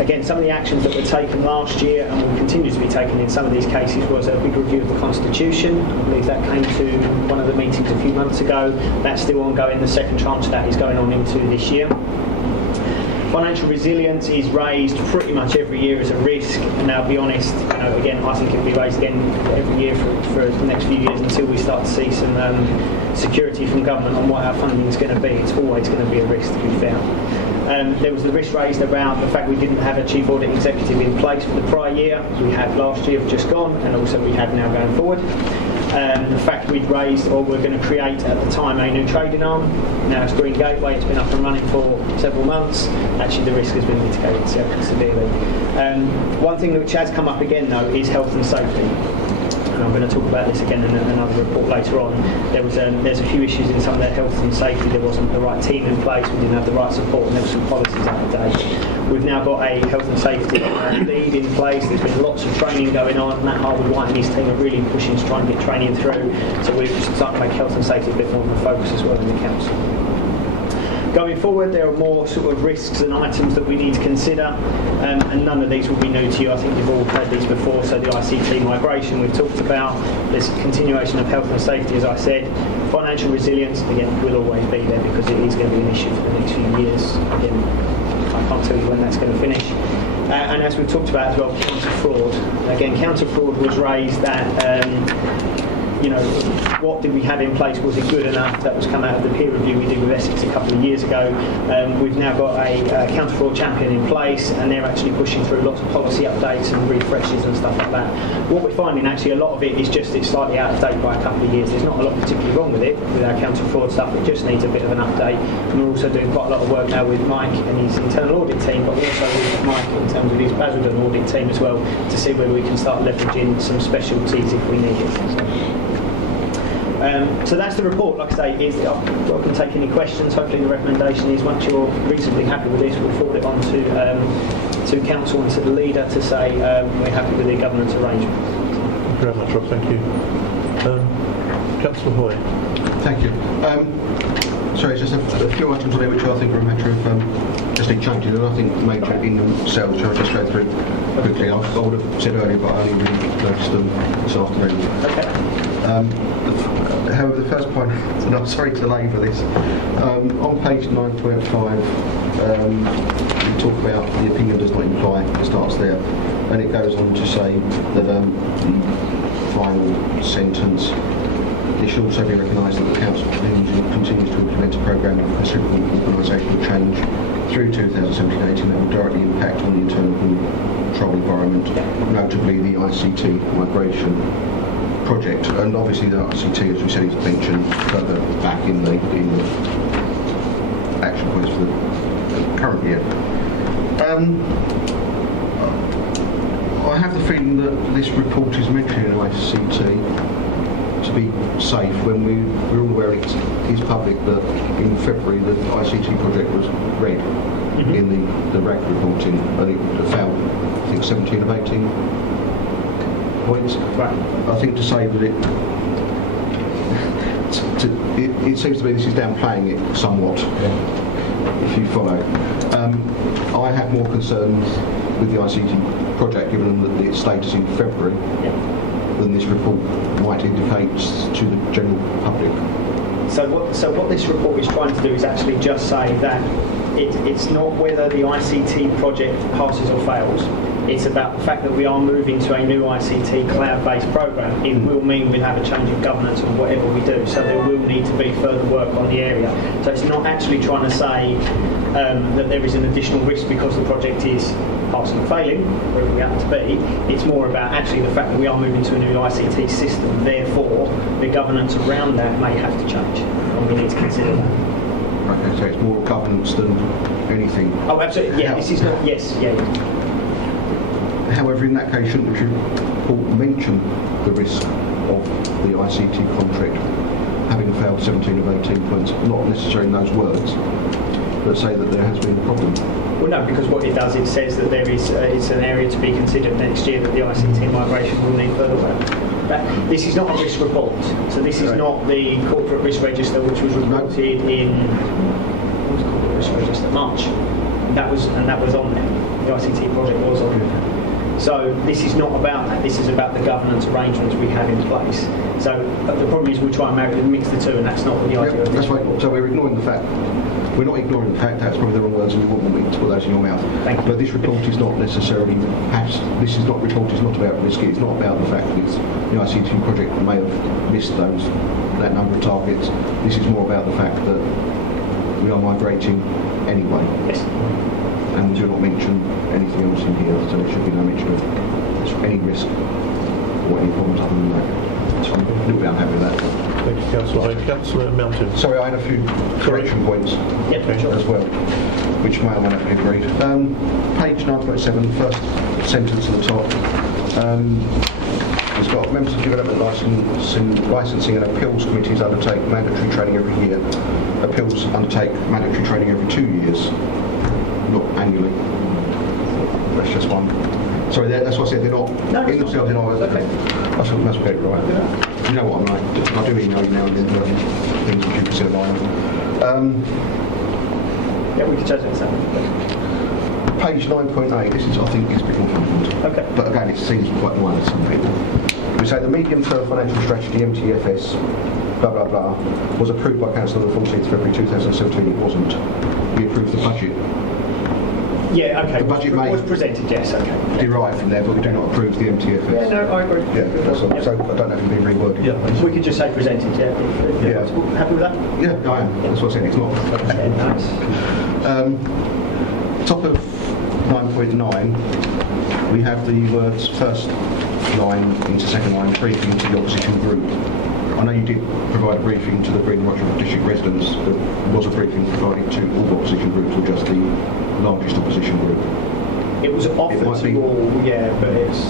again, some of the actions that were taken last year and will continue to be taken in some of these cases was a big review of the Constitution. I believe that came to one of the meetings a few months ago. That's still ongoing. The second tranche of that is going on into this year. Financial resilience is raised pretty much every year as a risk, and now, to be honest, again, I think it will be raised again every year for the next few years until we start to see some security from government on what our funding is going to be. It's always going to be a risk, to be fair. There was the risk raised around the fact we didn't have a chief audit executive in place for the prior year. We had last year, just gone, and also we have now going forward. The fact we'd raised, or we're going to create at the time, a new trading arm. Now it's Green Gateway, it's been up and running for several months. Actually, the risk has been mitigated severely. One thing which has come up again, though, is health and safety. And I'm going to talk about this again in another report later on. There's a few issues in some of their health and safety. There wasn't the right team in place, we didn't have the right support, and there were some policies out of date. We've now got a health and safety lead in place. There's been lots of training going on. Matt Harwood-White and his team are really pushing to try and get training through. So we're starting to make health and safety a bit more of a focus as well in the council. Going forward, there are more sort of risks and items that we need to consider, and none of these will be new to you. I think you've all heard these before. So the ICT migration we've talked about, there's continuation of health and safety, as I said. Financial resilience, again, will always be there because it is going to be an issue for the next few years. Again, I can't tell you when that's going to finish. And as we've talked about as well, counter-fraud. Again, counter-fraud was raised that what did we have in place? Was it good enough? That was come out of the peer review we did with Essex a couple of years ago. We've now got a counter-fraud champion in place, and they're actually pushing through lots of policy updates and refreshes and stuff like that. What we're finding, actually, a lot of it is just it's slightly out of date by a couple of years. There's not a lot particularly wrong with it, with our counter-fraud stuff. It just needs a bit of an update. And we're also doing quite a lot of work now with Mike and his internal audit team, but also with Mike in terms of his Basildon audit team as well, to see whether we can start leveraging some specialties if we need it. So that's the report. Like I say, I can take any questions. Hopefully the recommendation is once you're reasonably happy with this, we'll forward it on to council and to the leader to say we're happy with the governance arrangement. Thank you very much, Rob. Thank you. Councillor Hoy. Thank you. Sorry, just a few items on there which I think are a matter of just need changing, and I think major in themselves. Shall I just go through quickly? I would have said earlier, but I only really noticed them this afternoon. Okay. However, the first point, and I'm sorry to labour this, on page 9.5, we talk about the opinion does not imply, it starts there, and it goes on to say that the final sentence, it should also be recognised that the Council continues to implement a programme of considerable organisational change through 2017-18 that will directly impact on the internal control environment, notably the ICT migration project, and obviously the ICT, as we said, is mentioned further back in the action points for the current year. I have the feeling that this report is mentioning ICT to be safe when we're all aware it is public that in February the ICT project was read in the RAG reporting, and it found, I think, 17 of 18 points. Right. I think to say that it seems to me this is downplaying it somewhat, if you follow. I have more concern with the ICT project, given that its status in February, than this report might indicate to the general public. So what this report is trying to do is actually just say that it's not whether the ICT project passes or fails. It's about the fact that we are moving to a new ICT cloud-based programme. It will mean we'll have a change of governance of whatever we do, so there will need to be further work on the area. So it's not actually trying to say that there is an additional risk because the project is passing or failing, wherever we happen to be. It's more about actually the fact that we are moving to a new ICT system, therefore the governance around that may have to change, and we need to consider that. Okay, so it's more governance than anything. Oh, absolutely, yeah, this is not, yes, yeah. However, in that case, shouldn't the report mention the risk of the ICT contract having failed 17 of 18 points, not necessarily in those words, that say that there has been a problem. Well, no, because what it does, it says that there is it's an area to be considered next year that the ICT migration will need further work. This is not a risk report, so this is not the corporate risk register which was reported in what was the corporate risk register? March. That was on there. The ICT project was on there. So this is not about that. This is about the governance arrangements we have in place. So the problem is we try and mix the two, and that's not the idea of this. That's right. So we're ignoring the fact. We're not ignoring the fact, that's probably the wrong words, and you wouldn't want me to put those in your mouth. Thank you. But this report is not necessarily, perhaps, this is not report is not about risk, it's not about the fact that the ICT project may have missed that number of targets. This is more about the fact that we are migrating anyway. Yes. And we do not mention anything else in here, so there should be no mention of any risk or any problems other than that. So I'm a little bit unhappy with that. Thank you, Councillor. Councillor Mountain. Sorry, I had a few correction points as well, which may or may not be agreed. Page 9.7, first sentence at the top. It's got members of development licensing and appeals committees undertake mandatory training every year. Appeals undertake mandatory training every 2 years, not annually. That's just one. Sorry, that's what I said. They're not in themselves. They're not. Okay. That's what must be right. You know what I'm like. I do email you now and then things which you consider minor. Yeah, we can change that. Page 9.8. This is, I think, is a bit more difficult. Okay. But again, it seems quite minor to some people. We say the medium-term financial strategy (MTFS) blah blah blah was approved by Council on the 14th February 2017. It wasn't. We approved the budget. Yeah, okay. The budget was presented, yes, okay. Derived from there, but we do not approve the MTFS. Yeah, no, I agree. Yeah, that's all. So I don't know if it's been reworded. Yeah, we could just say presented, yeah. Yeah. Happy with that? Yeah, I am. That's what I said, it's not. Yeah, nice. Top of 9.9, we have the words first line into second line, briefing to the opposition group. I know you did provide a briefing to the Green Rochester District residents, but was a briefing provided to all opposition groups or just the largest opposition group? It was offered to all, yeah, but it's...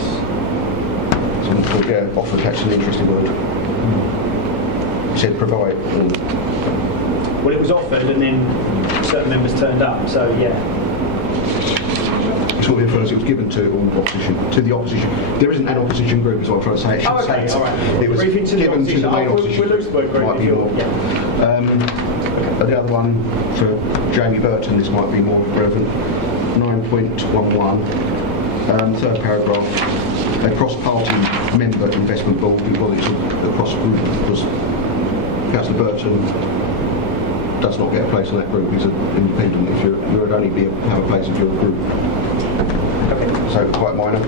Yeah, offered, that's an interesting word. You said provide. Well, it was offered and then certain members turned up, so yeah. It's what we refer as it was given to all opposition, to the opposition. There isn't an opposition group, is what I'm trying to say. Oh, okay, all right. It was briefing to given to the main opposition. We'll lose the word group Might if be you're... more. Yeah. The other one for Jamie Burton, this might be more relevant. 9.11, third paragraph. A cross-party member investment board, because it's a cross-group, because Councillor Burton does not get a place in that group. He's an independent. If you would only have a place if you're a group. Okay. So quite minor.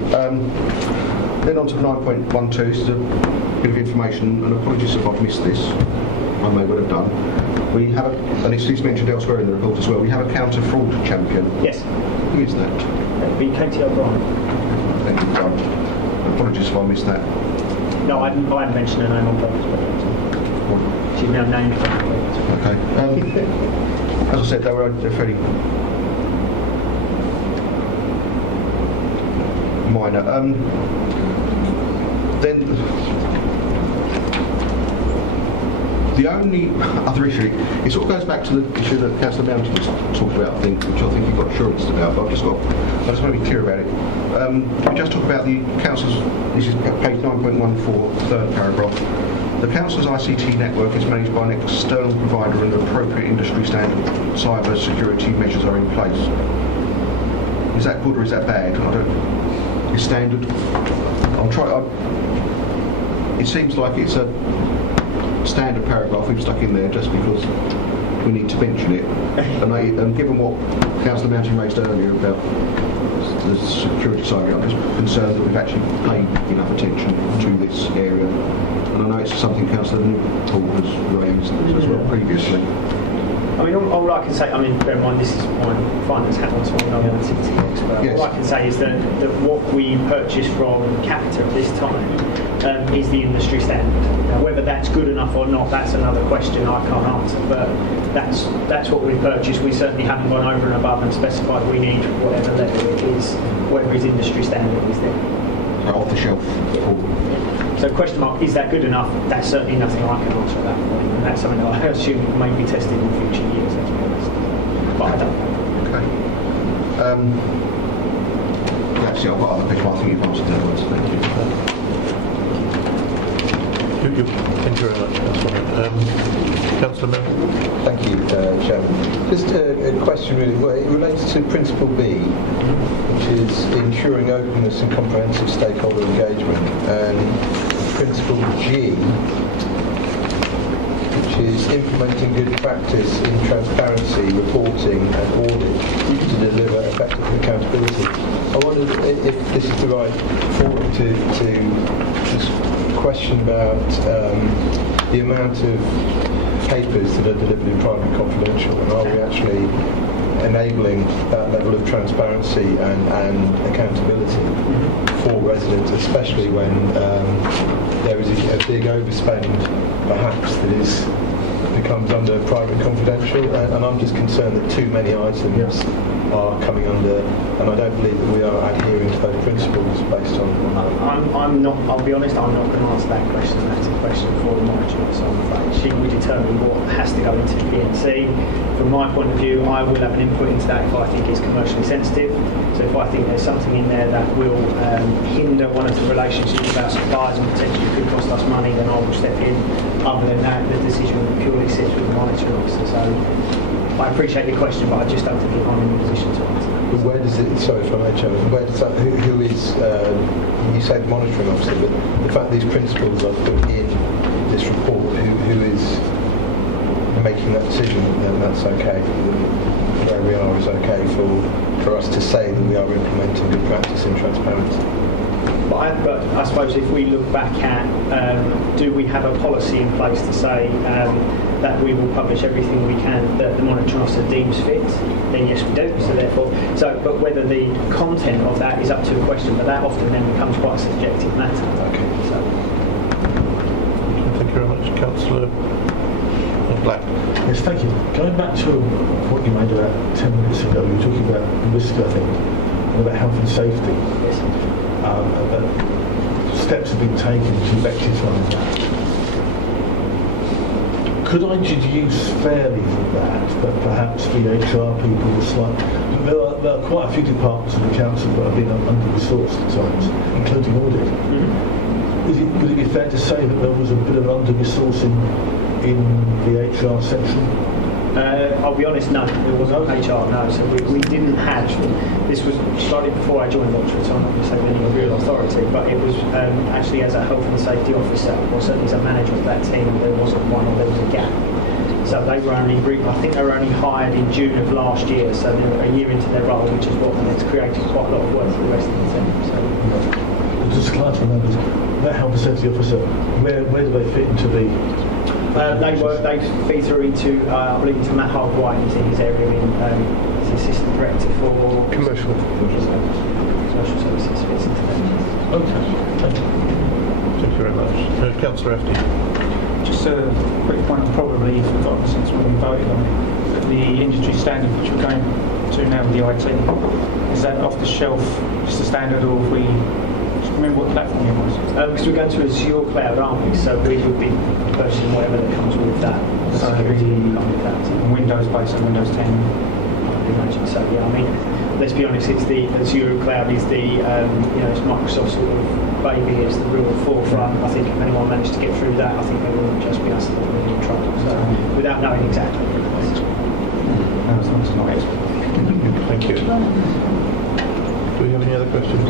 Then on to 9.12. This is a bit of information, and apologies if I've missed this. I may well have done. We have, and it's mentioned elsewhere in the report as well, we have a counter-fraud champion. Yes. Who is that? That'd be Katie O'Brien. Thank you, Grant. Apologies if I missed that. No, I hadn't mentioned her name on purpose, but she's now named. Okay. As I said, they're fairly minor. Then the only other issue, it sort of goes back to the issue that Councillor Mountain was talking about, I think, which I think you've got assurance about, but I just want to be clear about it. We just talk about the Council's, this is page 9.14, third paragraph. The Council's ICT network is managed by an external provider and appropriate industry standard cyber security measures are in place. Is that good or is that bad? I don't. It's standard. It seems like it's a standard paragraph we've stuck in there just because we need to mention it. And given what Councillor Mountain raised earlier about the security side, I'm just concerned that we've actually paid enough attention to this area. And I know it's something Councillor Newport has raised as well previously. I mean, all I can say, I mean, bear in mind this is my finance hat on, so I'm not an activity expert. Yes. All I can say is that what we purchased from Capita at this time is the industry standard. Now, whether that's good enough or not, that's another question I can't answer. But that's what we purchased. We certainly haven't gone over and above and specified we need whatever level it is, whatever is industry standard is there. So off the shelf. So question mark, is that good enough? That's certainly nothing I can answer at that point. And that's something that I assume may be tested in future years, let's be honest. But I Actually, I've got other bits, but I think you've answered them ones. Thank you. Thank you very much, Councillor. Councillor Miller. Thank you, Chairman. Just a question really. Well, it relates to Principle B, which is ensuring openness and comprehensive stakeholder engagement, and Principle G, which is implementing good practice in transparency, reporting and audit to deliver effective accountability. I wondered if this is the right forum to just question about the amount of papers that are delivered in private and confidential, and are we actually enabling that level of transparency and accountability for residents, especially when there is a big overspend perhaps that becomes under private and confidential, and I'm just concerned that too many items are coming under, and I don't believe that we are adhering to those principles based on. I'm not. I'll be honest. I'm not going to answer that question. That's a question for the monitoring officer. I'm afraid she will determine what has to go into the PNC. From my point of view, I will have an input into that if I think it's commercially sensitive. So if I think there's something in there that will hinder one of the relationships with our suppliers and potentially could cost us money, then I will step in. Other than that, the decision purely sits with the monitoring officer. So I appreciate your question, but I just don't think I'm in a position to answer that. But where does it, sorry if I may, Chairman, where does that, who is, you said monitoring officer, but the fact these principles are put in this report, who is making that decision, then that's okay, where we are is okay for us to say that we are implementing good practice in transparency? But I suppose if we look back at, do we have a policy in place to say that we will publish everything we can that the monitoring officer deems fit? Then yes, we do. So therefore, but whether the content of that is up to a question, but that often then becomes quite a subjective matter. Okay. So. Thank you very much, Councillor Black. Yes, thank you. Going back to what you made about 10 minutes ago, you were talking about risk, I think, and about health and safety. Yes. That steps have been taken to rectify that. Could I deduce fairly from that perhaps the HR people were slightly... There are quite a few departments in the council that have been under-resourced at times, including audit. Mm-hmm. Would it be fair to say that there was a bit of under-resourcing in the HR section? I'll be honest, no, there wasn't HR, no. So we didn't have, this was started before I joined Oxford, so I'm not going to say any real authority, but it was actually as a health and safety officer, or certainly as a manager of that team, there wasn't one, or there was a gap. So they were only, I think they were only hired in June of last year, so they were a year into their role, which is what has created quite a lot of work for the rest of the team. So. Just to clarify, that health and safety officer, where do they fit into the... They feed through into, I believe, into Matt Hardwhite, he's in his area in, he's assistant director for commercial services, fits into that. Okay, thank you. Thank you very much. Councillor Efty. Just a quick point, I've probably forgotten since when we voted on it, but the industry standard which we're going to now with the IT, is that off the shelf, just a standard, or if we... remember what platform it was? Because we're going to Azure Cloud, aren't we? So we would be purchasing whatever that comes with that. So Security will come with that. Windows based on Windows 10. I would imagine so. Yeah. I mean, let's be honest. It's the Azure Cloud is the it's Microsoft sort of baby, is the real forefront. I think if anyone managed to get through that, I think it wouldn't just be us that would be in trouble. So without knowing exactly. That's not it. Thank you. Do we have any other questions?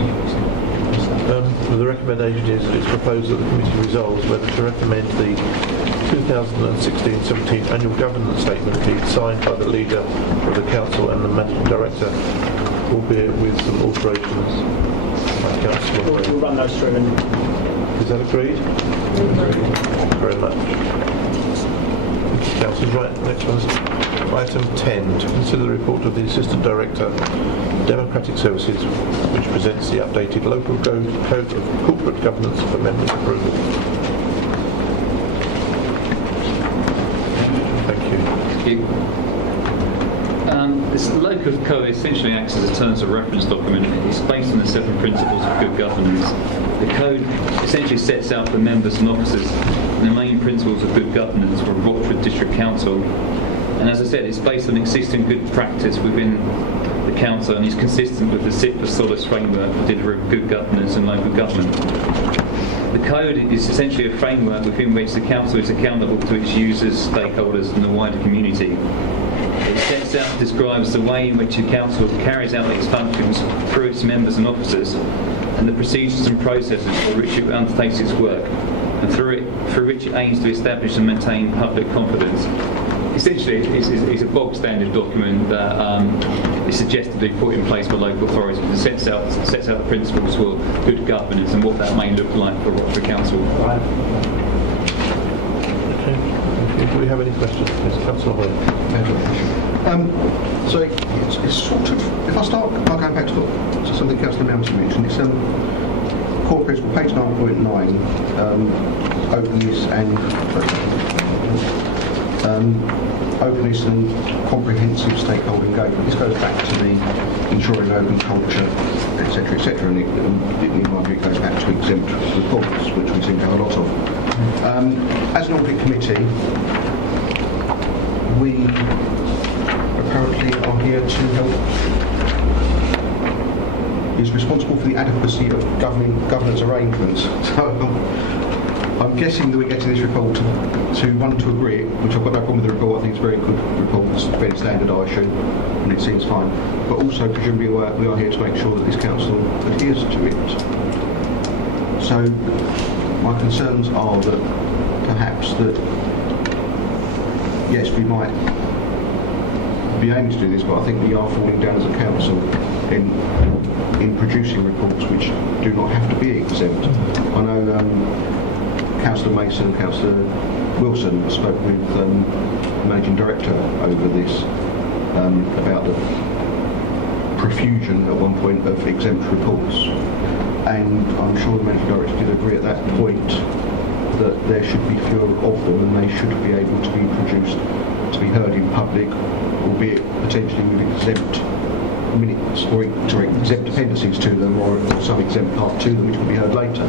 The recommendation is that it's proposed that the committee resolves whether to recommend the 2016-17 annual governance statement be signed by the leader of the council and the managing director, albeit with some alterations by council. We'll run those through. Is that agreed? Agreed. Thank you very much. Councillors, right, next one is item 10, to consider the report of the Assistant Director, Democratic Services, which presents the updated local code of corporate governance for members' approval. Thank you. Thank you. This local code essentially acts as a terms of reference document. It's based on the 7 principles of good governance. The code essentially sets out for members and officers the main principles of good governance for Rochford District Council. And as I said, it's based on existing good practice within the council and is consistent with the SIP for Solace framework for delivery of good governance and local government. The code is essentially a framework within which the council is accountable to its users, stakeholders and the wider community. It sets out and describes the way in which the council carries out its functions through its members and officers, and the procedures and processes for which it undertakes its work, and through which it aims to establish and maintain public confidence. Essentially, it's a bog standard document that is suggested to be put in place by local authorities. It sets out the principles for good governance and what that may look like for Rochford Council. Okay. Do we have any questions? Yes, Councillor Hoyle. So it's sort of, if I start by going back to something Councillor Mountain mentioned, it's core principle, page 9.9, openness and comprehensive stakeholder engagement. This goes back to the ensuring open culture, etc., etc., and in my view it goes back to exempt reports, which we seem to have a lot of. As an audit committee, we apparently are here to help. Is responsible for the adequacy of governance arrangements. So I'm guessing that we're getting this report to agree it, which I've got no problem with the report. I think it's a very good report. It's very standard, I assume, and it seems fine. But also, presumably, we are here to make sure that this council adheres to it. So my concerns are that perhaps that yes, we might be aiming to do this, but I think we are falling down as a council in producing reports which do not have to be exempt. I know Councillor Mason and Councillor Wilson spoke with the Managing Director over this about the profusion at one point of exempt reports, and I'm sure the Managing Director did agree at that point that there should be fewer of them and they should be able to be produced to be heard in public, albeit potentially with exempt minutes or exempt dependencies to them, or some exempt part to them which will be heard later,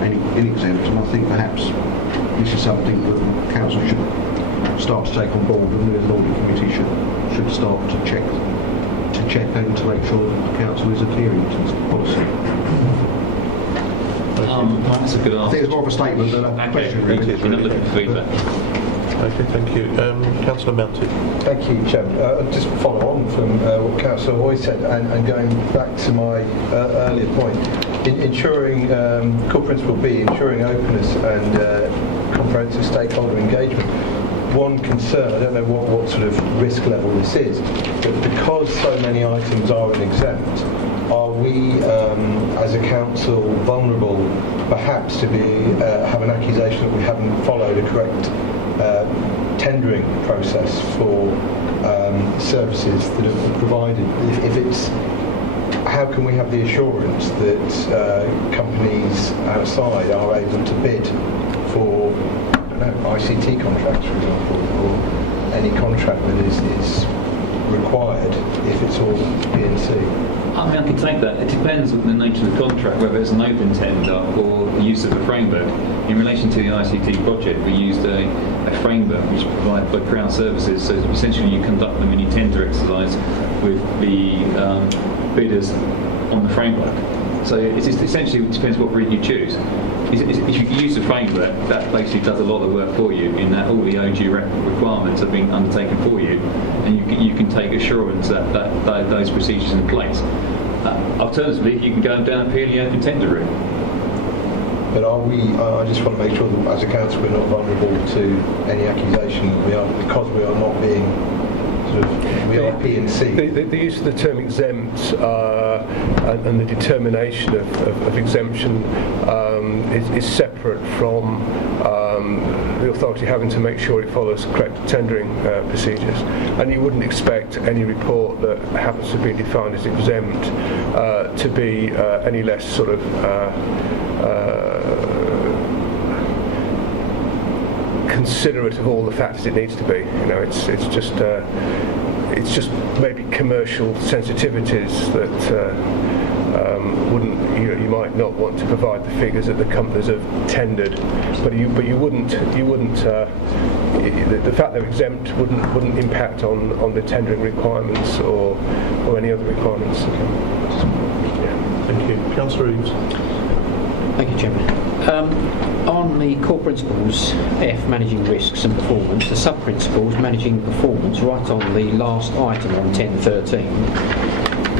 and in-exempt. And I think perhaps this is something that the council should start to take on board, and we as an audit committee should start to check and to make sure that the council is adhering to this policy. That's a good answer. I think it's more of a statement than a question. Really. You're not looking for feedback. Okay, thank you. Councillor Mounted. Thank you, Chairman. I'll just follow on from what Councillor Hoy said, and going back to my earlier point, ensuring, core principle B, ensuring openness and comprehensive stakeholder engagement. One concern, I don't know what sort of risk level this is, but because so many items are exempt, are we as a council vulnerable perhaps to have an accusation that we haven't followed a correct tendering process for services that are provided? If it's, how can we have the assurance that companies outside are able to bid for, I don't know, ICT contracts, for example, or any contract that is required if it's all B&C? I mean, I can take that. It depends on the nature of the contract, whether it's an open tender or the use of a framework. In relation to the ICT project, we used a framework which is provided by Crown Services. So essentially, you conduct the mini tender exercise with the bidders on the framework. So it's essentially, it depends what route you choose. If you use the framework, that basically does a lot of work for you, in that all the OG requirements have been undertaken for you, and you can take assurance that those procedures are in place. Alternatively, you can go down a purely open tender route. But are we, I just want to make sure that as a council we're not vulnerable to any accusation that we are, because we are not being sort of, we are P&C. The use of the term exempt and the determination of exemption is separate from the authority having to make sure it follows correct tendering procedures. And you wouldn't expect any report that happens to be defined as exempt to be any less sort of considerate of all the factors it needs to be. You know, it's just it's just maybe commercial sensitivities that you might not want to provide the figures that the companies have tendered, but you wouldn't the fact they're exempt wouldn't impact on the tendering requirements or any other requirements. Thank you. Councillor Reeves. Thank you, Chairman. On the core principles, F, managing risks and performance, the sub-principles, managing performance, right on the last item on 10.13,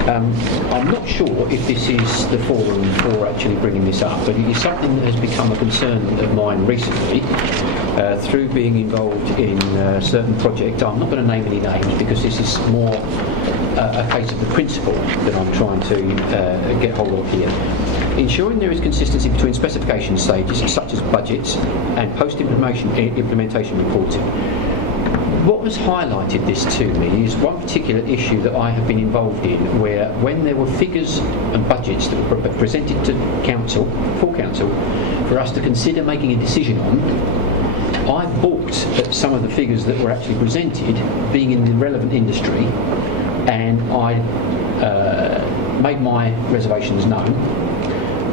I'm not sure if this is the forum for actually bringing this up, but it is something that has become a concern of mine recently through being involved in certain projects. I'm not going to name any names because this is more a case of the principle that I'm trying to get hold of here. Ensuring there is consistency between specification stages such as budgets and post-implementation reporting. What has highlighted this to me is one particular issue that I have been involved in where when there were figures and budgets that were presented to full council, for us to consider making a decision on, I balked at some of the figures that were actually presented being in the relevant industry, and I made my reservations known,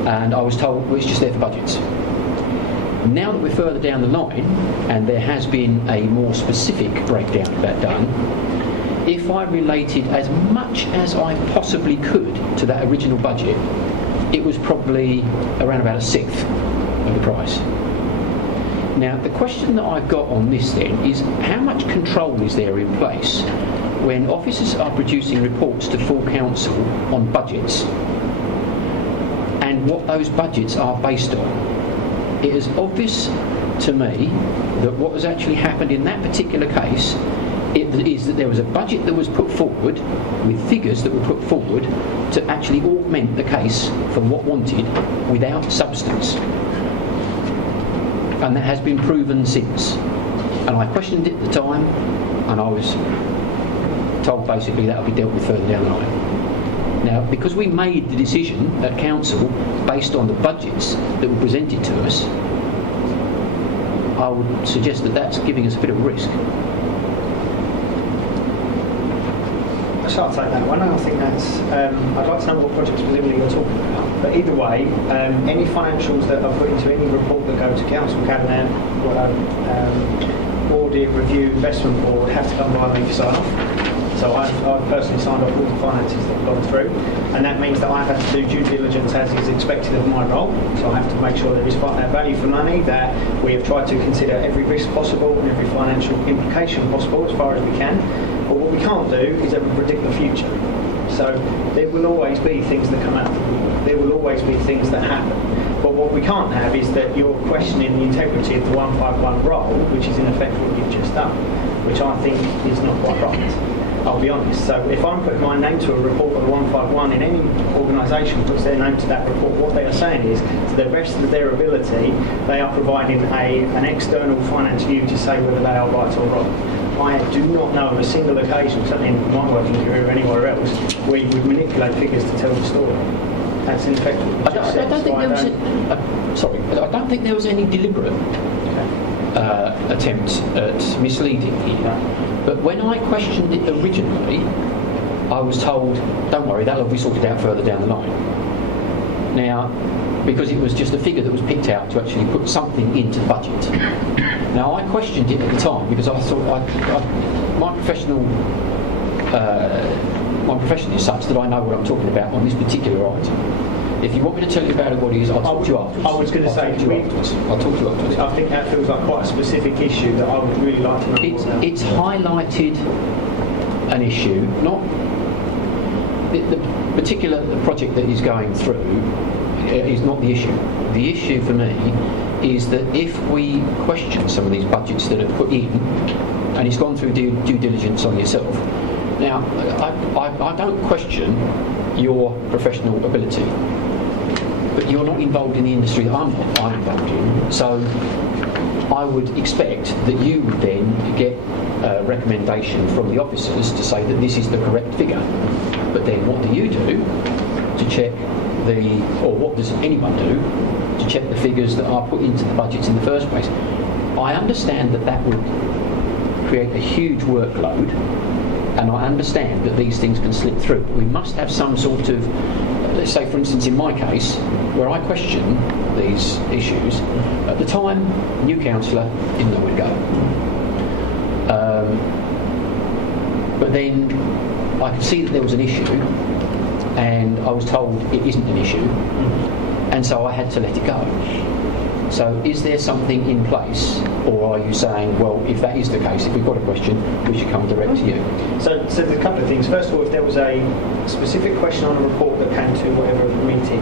and I was told, well, it's just there for budgets. Now that we're further down the line, and there has been a more specific breakdown of that done, if I related as much as I possibly could to that original budget, it was probably around about a sixth of the price. Now, the question that I've got on this then is how much control is there in place when officers are producing reports to full council on budgets and what those budgets are based on? It is obvious to me that what has actually happened in that particular case is that there was a budget that was put forward with figures that were put forward to actually augment the case for what wanted without substance. And that has been proven since. And I questioned it at the time, and I was told basically that will be dealt with further down the line. Now, because we made the decision at council based on the budgets that were presented to us, I would suggest that that's giving us a bit of a risk. I'll take that one. I think that's. I'd like to know what projects specifically you're talking about. But either way, any financials that are put into any report that go to council, cabinet, audit, review, investment board have to come by me for sign-off. So I've personally signed off all the finances that have gone through, and that means that I have to do due diligence as is expected of my role. So I have to make sure there is value for money, that we have tried to consider every risk possible and every financial implication possible as far as we can. But what we can't do is ever predict the future. So there will always be things that come out. There will always be things that happen. But what we can't have is that you're questioning the integrity of the 151 role, which is in effect what you've just done, which I think is not quite right. I'll be honest. So if I'm putting my name to a report of the 151 in any organisation puts their name to that report, what they are saying is, to the best of their ability, they are providing an external finance view to say whether they are right or wrong. I do not know of a single occasion, certainly in my working career or anywhere else, where you would manipulate figures to tell the story. That's in effect what you just said. I don't think there was any deliberate attempt at misleading here. But when I questioned it originally, I was told, don't worry, that'll be sorted out further down the line. Now, because it was just a figure that was picked out to actually put something into the budget. Now, I questioned it at the time because I thought my profession is such that I know what I'm talking about on this particular item. If you want me to tell you about it, what it is, I'll talk to you afterwards. I was going to say, I'll talk to you afterwards. I think that feels like quite a specific issue that I would really like to know more about. It's highlighted an issue, not the particular project that is going through is not the issue. The issue for me is that if we question some of these budgets that are put in, and it's gone through due diligence on yourself. Now, I don't question your professional ability, but you're not involved in the industry that I'm involved in. So I would expect that you would then get a recommendation from the officers to say that this is the correct figure. But then what do you do to check or what does anyone do to check the figures that are put into the budgets in the first place? I understand that would create a huge workload and I understand that these things can slip through. But we must have some sort of, let's say for instance in my case, where I question these issues, at the time, new councillor, didn't know where to go. But then I could see that there was an issue, and I was told it isn't an issue, and so I had to let it go. So is there something in place, or are you saying, well, if that is the case, if we've got a question, we should come direct to you? So there's a couple of things. First of all, if there was a specific question on a report that came to whatever meeting,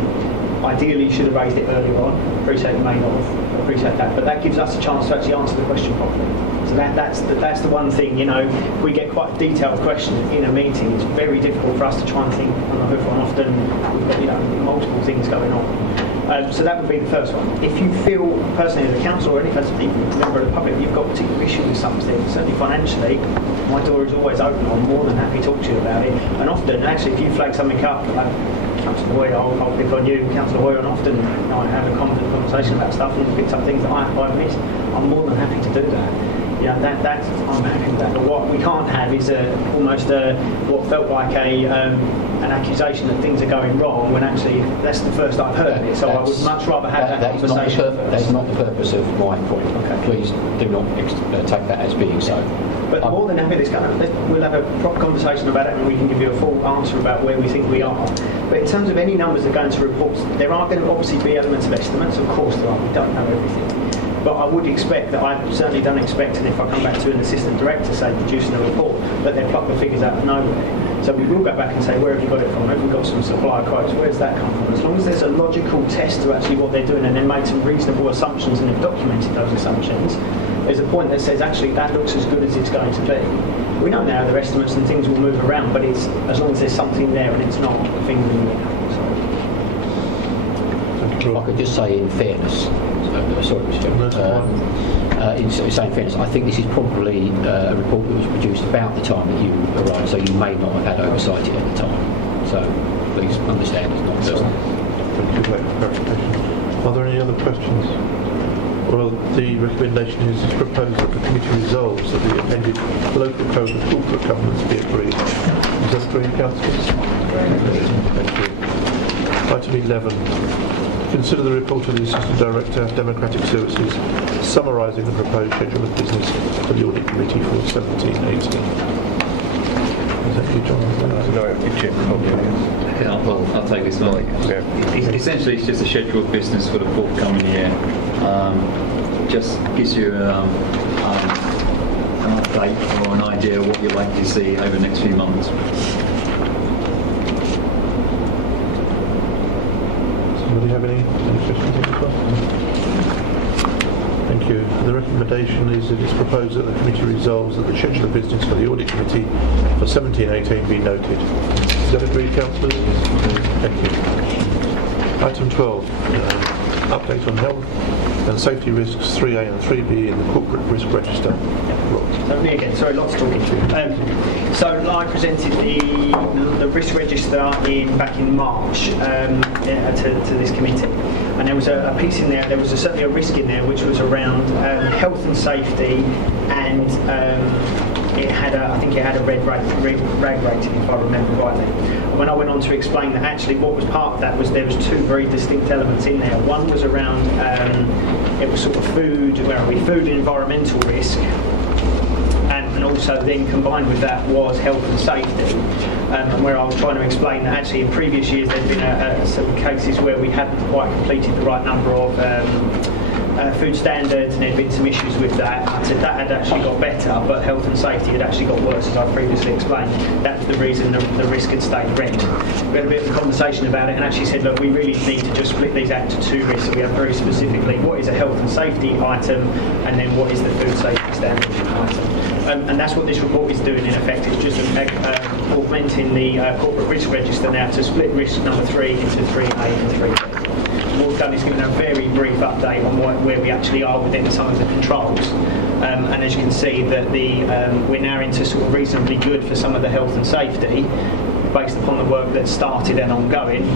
ideally you should have raised it earlier on. Appreciate you may not have, appreciate that, but that gives us a chance to actually answer the question properly. So that's the one thing, you know, if we get quite a detailed question in a meeting, it's very difficult for us to try and think on the hoof on. Often we've got, you know, multiple things going on. So that would be the first one. If you feel personally as a council or any member of the public, you've got a particular issue with something, certainly financially, my door is always open. I'm more than happy to talk to you about it. And often, actually, if you flag something up, Councillor Hoy, I'll pick on you, Councillor Hoy, and often I have a conversation about stuff and picked up things that I've missed. I'm more than happy to do that. Yeah, that's I'm happy with that. But what we can't have is almost what felt like an accusation that things are going wrong when actually that's the first I've heard of it. So I would much rather have that conversation. That's not the purpose of my point. Okay. Please do not take that as being so. But more than happy, we'll have a proper conversation about it, and we can give you a full answer about where we think we are. But in terms of any numbers that go into reports, there are going to obviously be elements of estimates. Of course there are. We don't know everything. But I would expect that, I certainly don't expect, and if I come back to an assistant director, say, producing a report, that they pluck the figures out of nowhere. So we will go back and say, where have you got it from? Have we got some supplier quotes? Where's that come from? As long as there's a logical test to actually what they're doing, and then made some reasonable assumptions and have documented those assumptions, there's a point that says, actually, that looks as good as it's going to be. We know now their estimates and things will move around, but it's as long as there's something there and it's not a finger in the air. I could just say in fairness, sorry, Mr. in saying fairness, I think this is probably a report that was produced about the time that you arrived, so you may not have had oversight it at the time. So please understand it's not personal. Thank you for that clarification. Are there any other questions? Well, the recommendation is proposed that the committee resolves that the amended local code of corporate governance be agreed. Is that agreed, councillors? Thank you. Item 11. Consider the report of the Assistant Director, Democratic Services, summarising the proposed schedule of business for the Audit Committee for 17-18. Is that you, John? I'll take this one. Essentially, it's just a schedule of business for the forthcoming year. Just gives you an update or an idea of what you're likely to see over the next few months. Anybody have any questions on this one? Thank you. The recommendation is that it's proposed that the committee resolves that the schedule of business for the Audit Committee for 17-18 be noted. Is that agreed, councillors? Thank you. Item 12. Update on health and safety risks 3A and 3B in the corporate risk register. So me again, sorry, lots talking to you. So I presented the risk register back in March to this committee, and there was a piece in there. There was certainly a risk in there which was around health and safety, and I think it had a red rag rating, if I remember rightly. And when I went on to explain that, actually what was part of that was there was two very distinct elements in there. One was around it was sort of food and environmental risk. And also then combined with that was health and safety, where I was trying to explain that actually in previous years there'd been some cases where we hadn't quite completed the right number of food standards, and there'd been some issues with that. I said that had actually got better, but health and safety had actually got worse, as I previously explained. That was the reason the risk had stayed red. We had a bit of a conversation about it and actually said, look, we really need to just split these out to two risks. So we have very specifically what is a health and safety item, and then what is the food safety standard item. And that's what this report is doing in effect. It's just augmenting the corporate risk register now to split risk number 3 into 3A and 3B. what we've done is given a very brief update on where we actually are within some of the controls. And as you can see, that we're now into sort of reasonably good for some of the health and safety, based upon the work that's started and ongoing.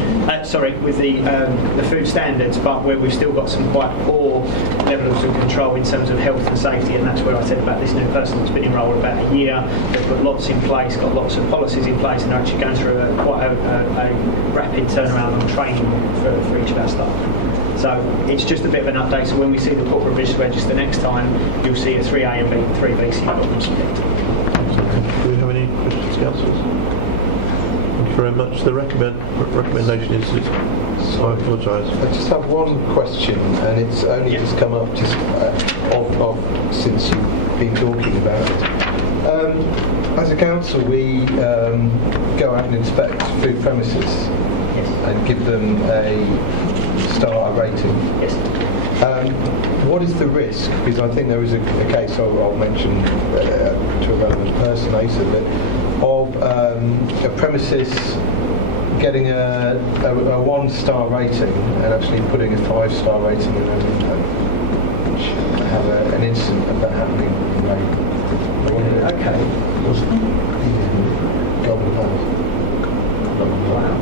With the food standards, but where we've still got some quite poor levels of control in terms of health and safety, and that's where I said about this new person that's been enrolled about a year. They've put lots in place, got lots of policies in place, and are actually going through quite a rapid turnaround on training for each of our staff. So it's just a bit of an update. So when we see the corporate business register next time, you'll see a 3A and B, 3B, so you've got them split. Do we have any questions, councillors? Thank you very much. The recommendation is, I apologise. I just have one question, and it's only just come up since you've been talking about it. As a council, we go out and inspect food premises and give them a star rating. Yes. What is the risk? Because I think there is a case I'll mention to a relevant person later, of a premises getting a 1-star rating and actually putting a 5-star rating in their window. Have an incident of that happening in Raven. Okay. Wow.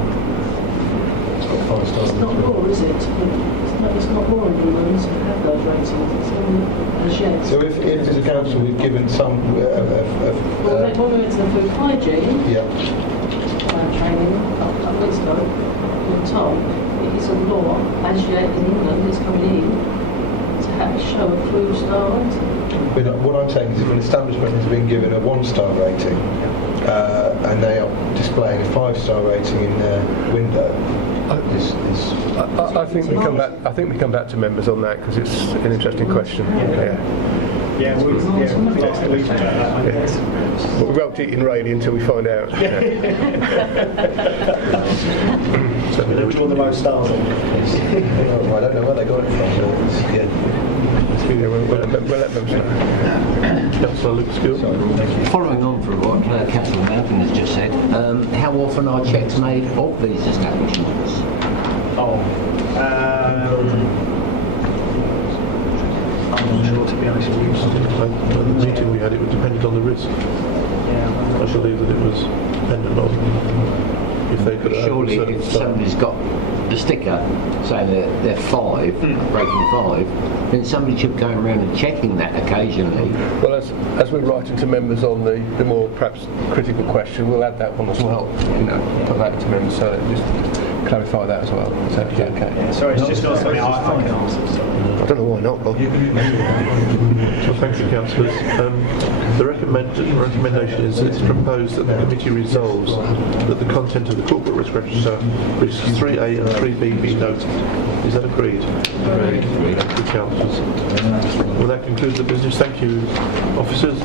It's got 5 stars. It's not law, is it? It's not law in England to have those ratings. It's only as yet. So if as a council we've given some... when we went to the food hygiene training a couple of weeks ago, we were told it is a law as yet in England, it's coming in, to have show a food star rating. But what I'm saying is if an establishment has been given a 1-star rating and they are displaying a 5-star rating in their window, I think we come back. I think we come back to members on that because it's an interesting question. But we won't eat in rain until we find out. We'll draw the most stars on. I don't know where they got it from. We'll let them say. Councillor Luke Skill. Following on from what Councillor Malcolm has just said, how often are checks made of these establishments? I'm not sure, to be honest with you. At the meeting we had, it would depend on the risk. I should believe that it was dependent on if they could. Surely, if somebody's got the sticker saying that they're 5, rating 5, then somebody should be going around and checking that occasionally. Well, as we're writing to members on the more perhaps critical question, we'll add that one as well. Put that to members so just clarify that as well. Is that okay? Yeah, sorry, it's just not something I can answer. I don't know why not, Bob. Well, thank you, councillors. The recommendation is it's proposed that the committee resolves that the content of the corporate risk register, risks 3A and 3B, be noted. Is that agreed? Agreed. Thank you, councillors. Well, that concludes the business. Thank you, officers.